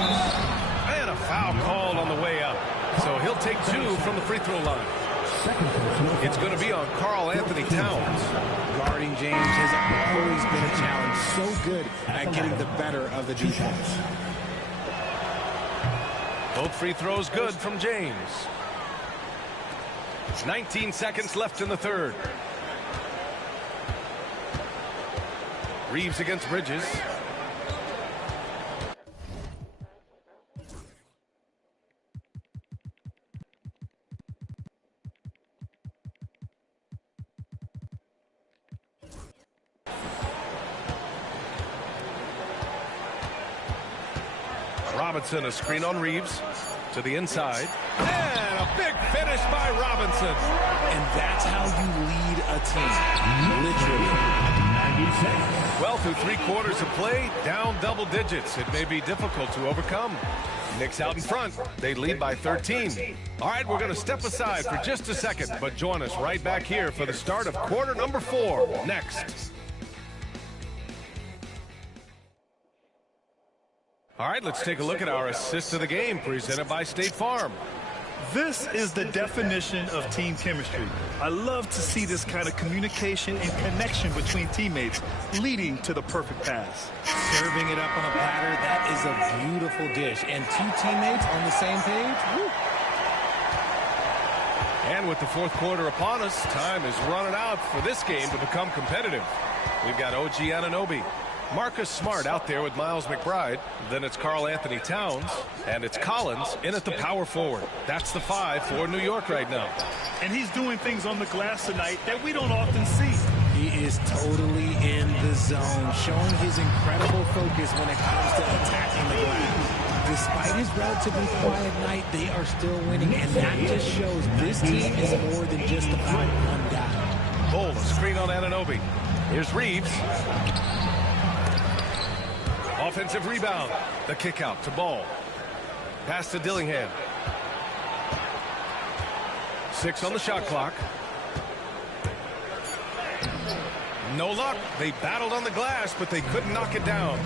And a foul called on the way up. So he'll take 2 from the free throw line. It's going to be on Karl Anthony Towns. Guarding James has always been a challenge. So good at getting the better of the defense. Both free throws good from James. 19 seconds left in the third. Reeves against Bridges. Robinson, a screen on Reeves to the inside. And a big finish by Robinson. And that's how you lead a team. Literally. Well, through 3 quarters of play, down double digits. It may be difficult to overcome. Knicks out in front. They lead by 13. All right, we're going to step aside for just a second, but join us right back here for the start of quarter number 4 next. All right, let's take a look at our assist of the game presented by State Farm. This is the definition of team chemistry. I love to see this kind of communication and connection between teammates leading to the perfect pass. Serving it up on a platter, that is a beautiful dish. And 2 teammates on the same page. Woo. And with the 4th quarter upon us, time is running out for this game to become competitive. We've got OG Anunoby, Marcus Smart out there with Miles McBride. Then it's Karl Anthony Towns. And it's Collins in at the power forward. That's the 5 for New York right now. And he's doing things on the glass tonight that we don't often see. He is totally in the zone, showing his incredible focus when it comes to attacking the glass. Despite his relatively quiet night, they are still winning, and that just shows this team is more than just about one guy. Bull, a screen on Anunoby. Here's Reeves. Offensive rebound. The kick out to Ball. Pass to Dillingham. 6 on the shot clock. No luck. They battled on the glass, but they couldn't knock it down.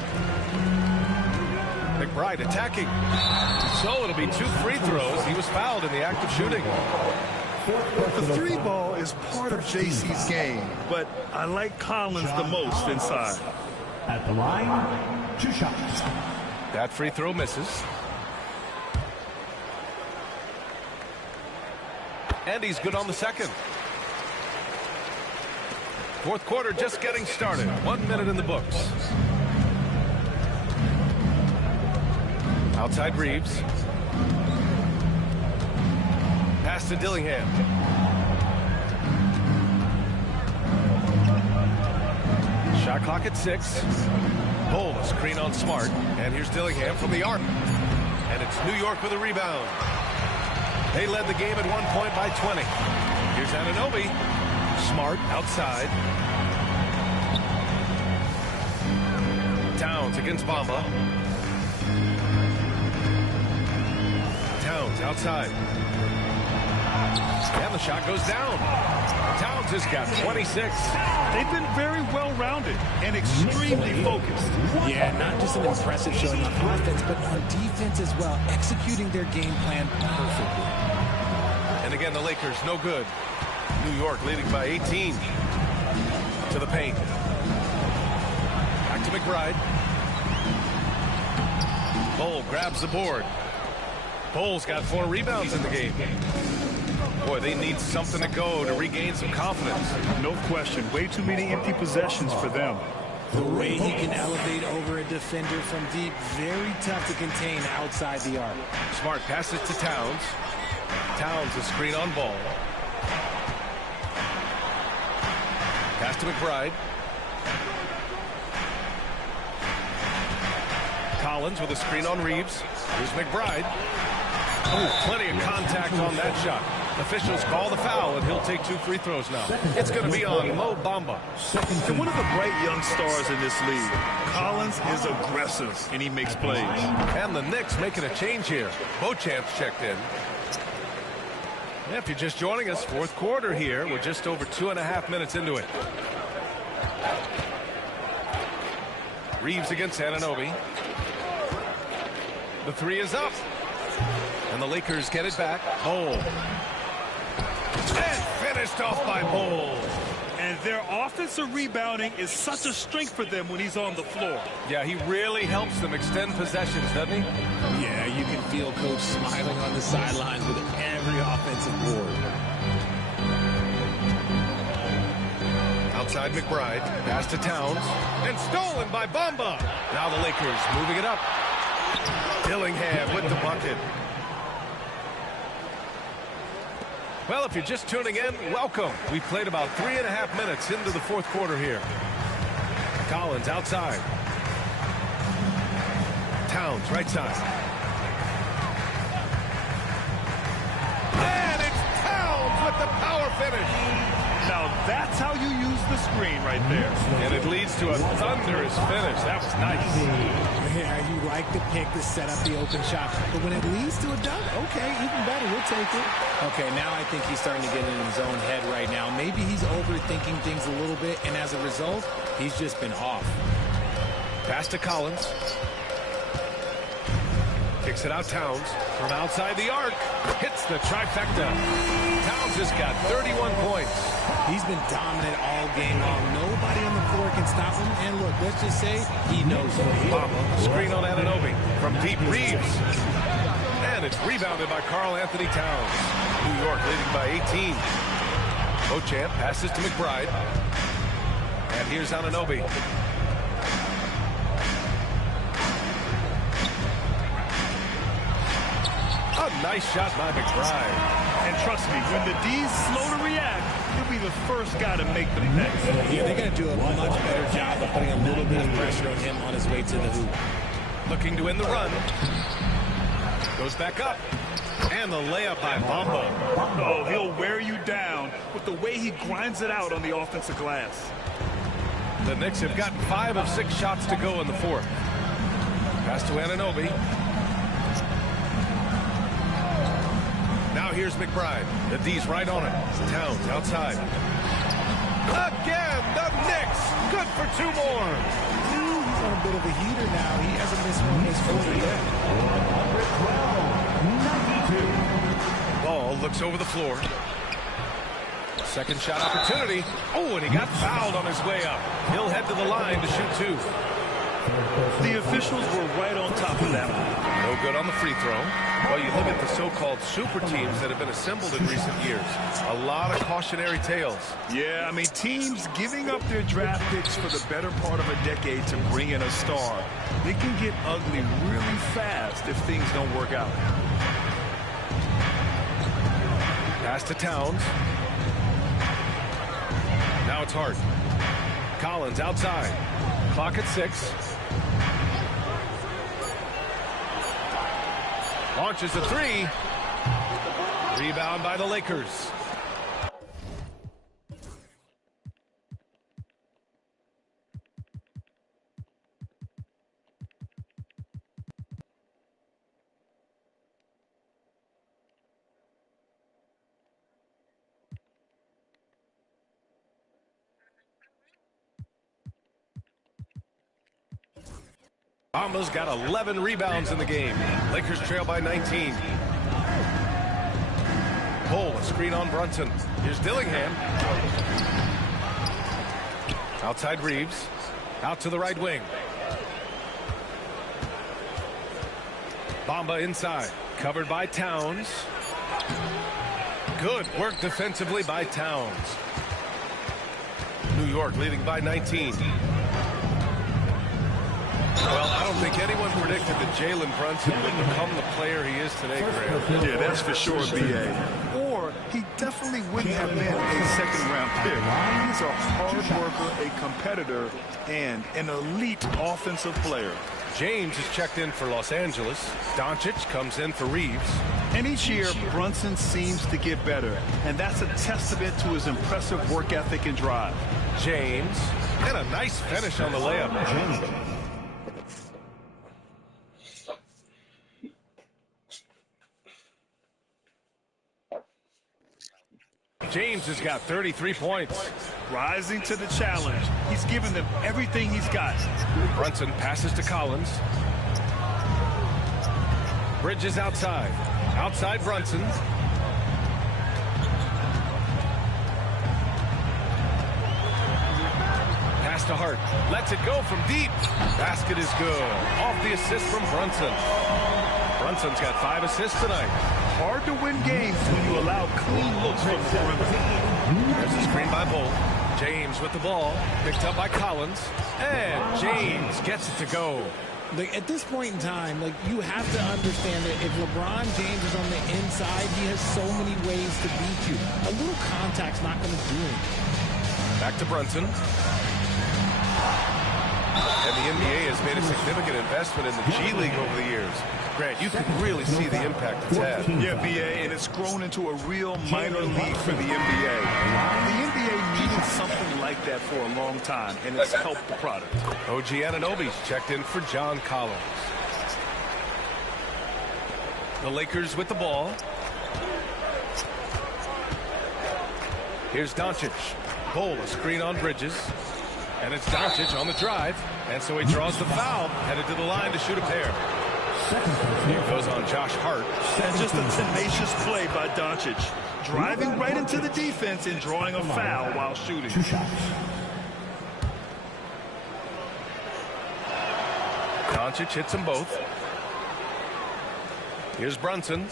McBride attacking. So it'll be 2 free throws. He was fouled in the act of shooting. The 3 ball is part of JC's game, but I like Collins the most inside. At the line, 2 shots. That free throw misses. And he's good on the second. 4th quarter just getting started. 1 minute in the books. Outside Reeves. Pass to Dillingham. Shot clock at 6. Bull, a screen on Smart. And here's Dillingham from the arc. And it's New York with a rebound. They led the game at 1 point by 20. Here's Anunoby. Smart outside. Towns against Bamba. Towns outside. And the shot goes down. Towns has got 26. They've been very well-rounded and extremely focused. Yeah, not just an impressive showing on offense, but on defense as well, executing their game plan perfectly. And again, the Lakers no good. New York leading by 18. To the paint. Back to McBride. Bull grabs the board. Bull's got 4 rebounds in the game. Boy, they need something to go to regain some confidence. No question. Way too many empty possessions for them. The way he can elevate over a defender from deep, very tough to contain outside the arc. Smart passes to Towns. Towns a screen on Ball. Pass to McBride. Collins with a screen on Reeves. Here's McBride. Oh, plenty of contact on that shot. Officials call the foul, and he'll take 2 free throws now. It's going to be on Mo Bamba. And one of the bright young stars in this league. Collins is aggressive, and he makes plays. And the Knicks making a change here. Beauchamp's checked in. If you're just joining us, fourth quarter here. We're just over 2.5 minutes into it. Reeves against Anunoby. The 3 is up. And the Lakers get it back. Bol. And finished off by Bol. And their offensive rebounding is such a strength for them when he's on the floor. Yeah, he really helps them extend possessions, doesn't he? Yeah, you can feel Coach smiling on the sidelines with every offensive board. Outside McBride. Pass to Towns. And stolen by Bamba. Now the Lakers moving it up. Dillingham with the bucket. Well, if you're just tuning in, welcome. We played about 3.5 minutes into the fourth quarter here. Collins outside. Towns right side. And it's Towns with the power finish. Now that's how you use the screen right there. And it leads to a thunderous finish. That was nice. Yeah, you like the pick to set up the open shot, but when it leads to a dunk, okay, even better, we'll take it. Okay, now I think he's starting to get in his own head right now. Maybe he's overthinking things a little bit, and as a result, he's just been off. Pass to Collins. Kicks it out Towns from outside the arc. Hits the trifecta. Towns has got 31 points. He's been dominant all game long. Nobody on the floor can stop him. And look, let's just say he knows what he is. Bamba, screen on Anunoby from deep. Reeves. And it's rebounded by Karl Anthony Towns. New York leading by 18. Beauchamp passes to McBride. And here's Anunoby. A nice shot by McBride. And trust me, when the D's slow to react, he'll be the first guy to make them pay. Yeah, they're going to do a much better job of putting a little bit of pressure on him on his way to the hoop. Looking to end the run. Goes back up. And the layup by Bamba. Oh, he'll wear you down with the way he grinds it out on the offensive glass. The Knicks have gotten 5 of 6 shots to go in the fourth. Pass to Anunoby. Now here's McBride. The D's right on it. Towns outside. Again, the Knicks. Good for 2 more. He's on a bit of a heater now. He hasn't missed one this quarter yet. Ball looks over the floor. Second shot opportunity. Oh, and he got fouled on his way up. He'll head to the line to shoot 2. The officials were right on top of that one. No good on the free throw. Well, you look at the so-called super teams that have been assembled in recent years. A lot of cautionary tales. Yeah, I mean, teams giving up their draft picks for the better part of a decade to bring in a star. They can get ugly really fast if things don't work out. Pass to Towns. Now it's Hart. Collins outside. Clock at 6. Launches a 3. Rebound by the Lakers. Bamba's got 11 rebounds in the game. Lakers trail by 19. Bol, a screen on Brunson. Here's Dillingham. Outside Reeves. Out to the right wing. Bamba inside. Covered by Towns. Good work defensively by Towns. New York leading by 19. Well, I don't think anyone predicted that Jalen Brunson would become the player he is today, Graham. Yeah, that's for sure, B.A. Or he definitely wouldn't have been a second-round pick. He's a hard worker, a competitor, and an elite offensive player. James is checked in for Los Angeles. Doncic comes in for Reeves. And each year, Brunson seems to get better, and that's a testament to his impressive work ethic and drive. James, and a nice finish on the layup. James has got 33 points. Rising to the challenge. He's given them everything he's got. Brunson passes to Collins. Bridges outside. Outside Brunson. Pass to Hart. Lets it go from deep. Basket is good. Off the assist from Brunson. Brunson's got 5 assists tonight. Hard to win games when you allow clean looks from the perimeter. There's a screen by Bull. James with the ball. Picked up by Collins. And James gets it to go. At this point in time, you have to understand that if LeBron James is on the inside, he has so many ways to beat you. A little contact's not going to do anything. Back to Brunson. And the NBA has made a significant investment in the G League over the years. Grant, you can really see the impact it's had. Yeah, BA, and it's grown into a real minor league for the NBA. The NBA needed something like that for a long time, and it's helped the product. OG Anunoby's checked in for John Collins. The Lakers with the ball. Here's Doncic. Bull, a screen on Bridges. And it's Doncic on the drive. And so he draws the foul, headed to the line to shoot a pair. Here goes on Josh Hart. And just a tenacious play by Doncic. Driving right into the defense and drawing a foul while shooting. 2 shots. Doncic hits them both. Here's Brunson.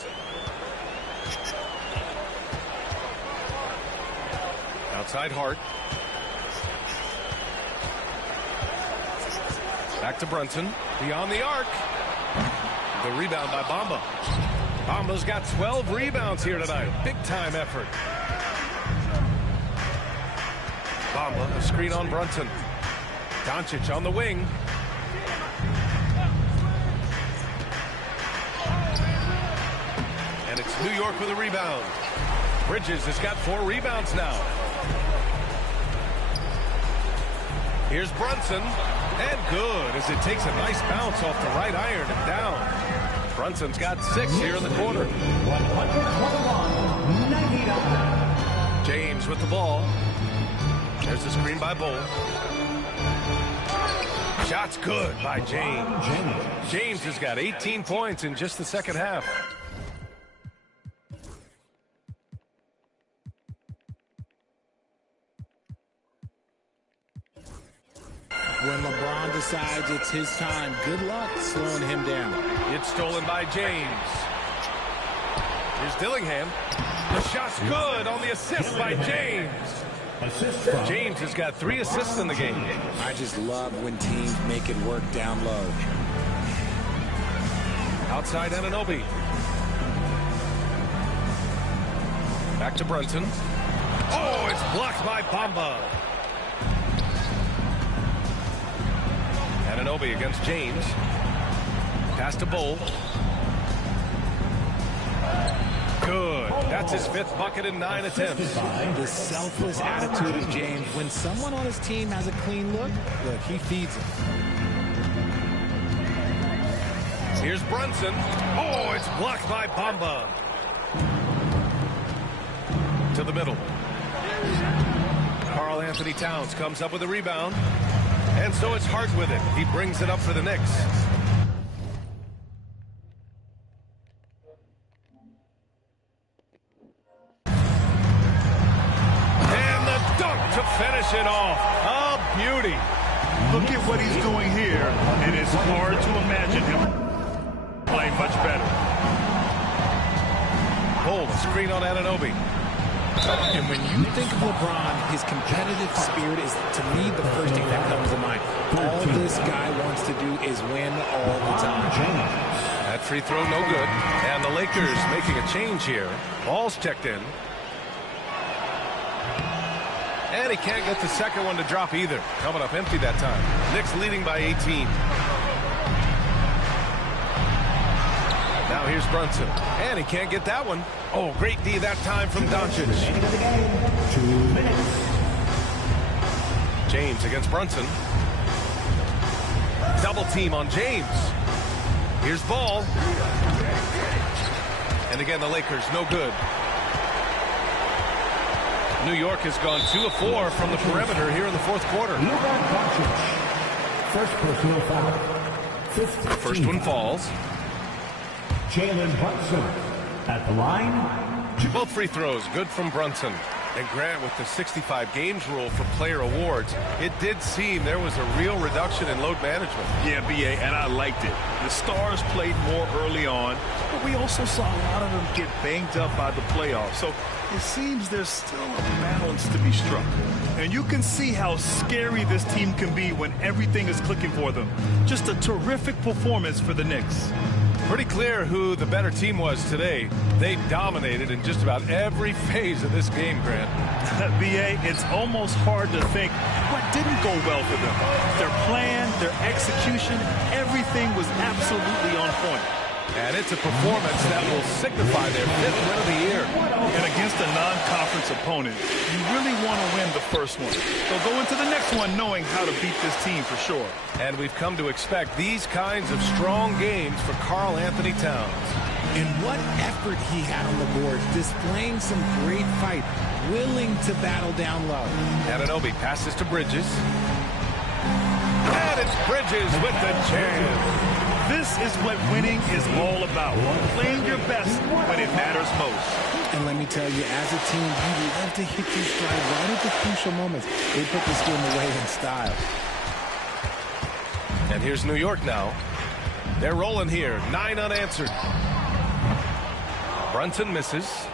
Outside Hart. Back to Brunson. Beyond the arc. The rebound by Bamba. Bamba's got 12 rebounds here tonight. Big time effort. Bamba, a screen on Brunson. Doncic on the wing. And it's New York with a rebound. Bridges has got 4 rebounds now. Here's Brunson. And good, as it takes a nice bounce off the right iron and down. Brunson's got 6 here in the quarter. 121-99. James with the ball. There's the screen by Bull. Shot's good by James. James has got 18 points in just the second half. When LeBron decides it's his time, good luck slowing him down. It's stolen by James. Here's Dillingham. The shot's good on the assist by James. James has got 3 assists in the game. I just love when teams make it work down low. Outside Anunoby. Back to Brunson. Oh, it's blocked by Bamba. Anunoby against James. Pass to Bull. Good. That's his 5th bucket in 9 attempts. The selfless attitude of James. When someone on his team has a clean look, he feeds it. Here's Brunson. Oh, it's blocked by Bamba. To the middle. Karl Anthony Towns comes up with a rebound. And so it's Hart with it. He brings it up for the Knicks. And the dunk to finish it off. A beauty. Look at what he's doing here, and it's hard to imagine him playing much better. Bull, screen on Anunoby. And when you think of LeBron, his competitive spirit is, to me, the first thing that comes to mind. All this guy wants to do is win all the time. That free throw, no good. And the Lakers making a change here. Ball's checked in. And he can't get the second one to drop either. Coming up empty that time. Knicks leading by 18. Now here's Brunson. And he can't get that one. Oh, great D that time from Doncic. 2 minutes. James against Brunson. Double team on James. Here's Ball. And again, the Lakers, no good. New York has gone 2 of 4 from the perimeter here in the fourth quarter. First personal foul. First one falls. Jalen Brunson at the line. Both free throws, good from Brunson. And Grant, with the 65 games rule for player awards, it did seem there was a real reduction in load management. Yeah, B.A., and I liked it. The stars played more early on, but we also saw a lot of them get banged up by the playoffs. So it seems there's still a balance to be struck. And you can see how scary this team can be when everything is clicking for them. Just a terrific performance for the Knicks. Pretty clear who the better team was today. They dominated in just about every phase of this game, Grant. B.A., it's almost hard to think what didn't go well for them. Their plan, their execution, everything was absolutely on point. And it's a performance that will signify their 5th win of the year. And against a non-conference opponent, you really want to win the first one. So go into the next one knowing how to beat this team for sure. And we've come to expect these kinds of strong games for Karl Anthony Towns. And what effort he had on the board, displaying some great fight, willing to battle down low. Anunoby passes to Bridges. And it's Bridges with the jam. This is what winning is all about. Playing your best when it matters most. And let me tell you, as a team, you love to hit your stride right at the crucial moments. They put this game away in style. And here's New York now. They're rolling here. 9 unanswered. Brunson misses.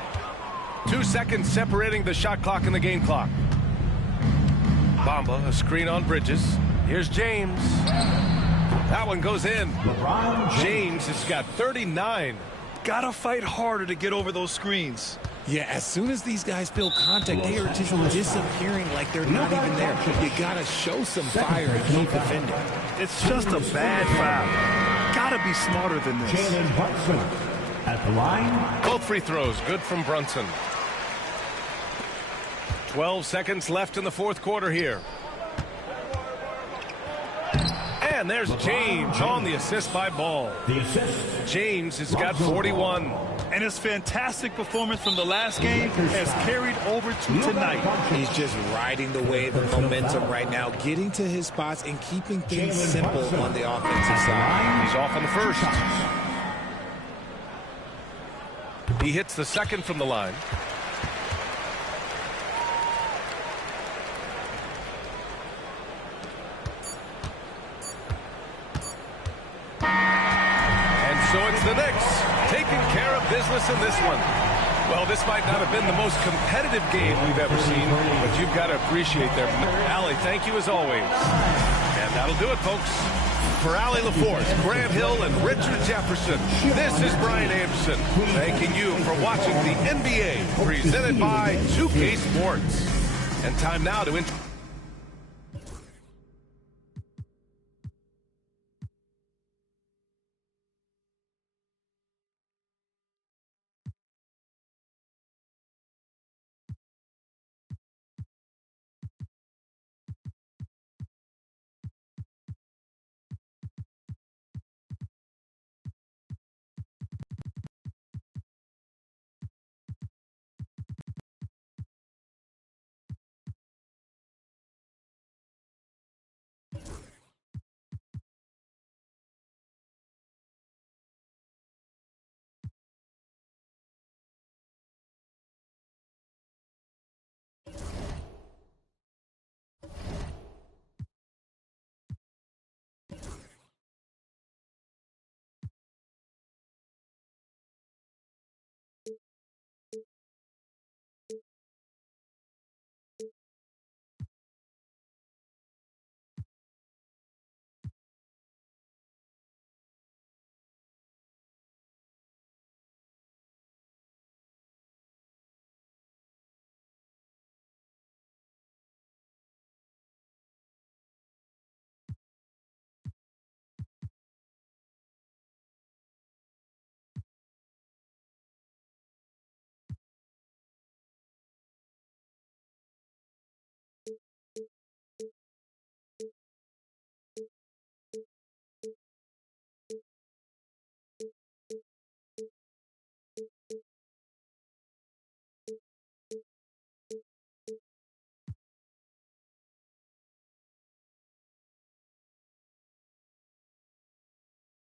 2 seconds separating the shot clock and the game clock. Bamba, a screen on Bridges. Here's James. That one goes in. James has got 39. Gotta fight harder to get over those screens. Yeah, as soon as these guys feel contact, they are just disappearing like they're not even there. You gotta show some fire and keep defending. It's just a bad foul. Gotta be smarter than this. Jalen Brunson at the line. Both free throws, good from Brunson. 12 seconds left in the fourth quarter here. And there's James on the assist by Ball. James has got 41. And his fantastic performance from the last game has carried over to tonight. He's just riding the wave of momentum right now, getting to his spots and keeping things simple on the offensive side. He's off on the first. He hits the second from the line. So it's the Knicks taking care of business in this one. Well, this might not have been the most competitive game we've ever seen, but you've got to appreciate their... Allie, thank you as always. And that'll do it, folks. For Allie LaForce, Grant Hill, and Richard Jefferson, this is Brian Anderson, thanking you for watching the NBA, presented by 2K Sports. And time now to...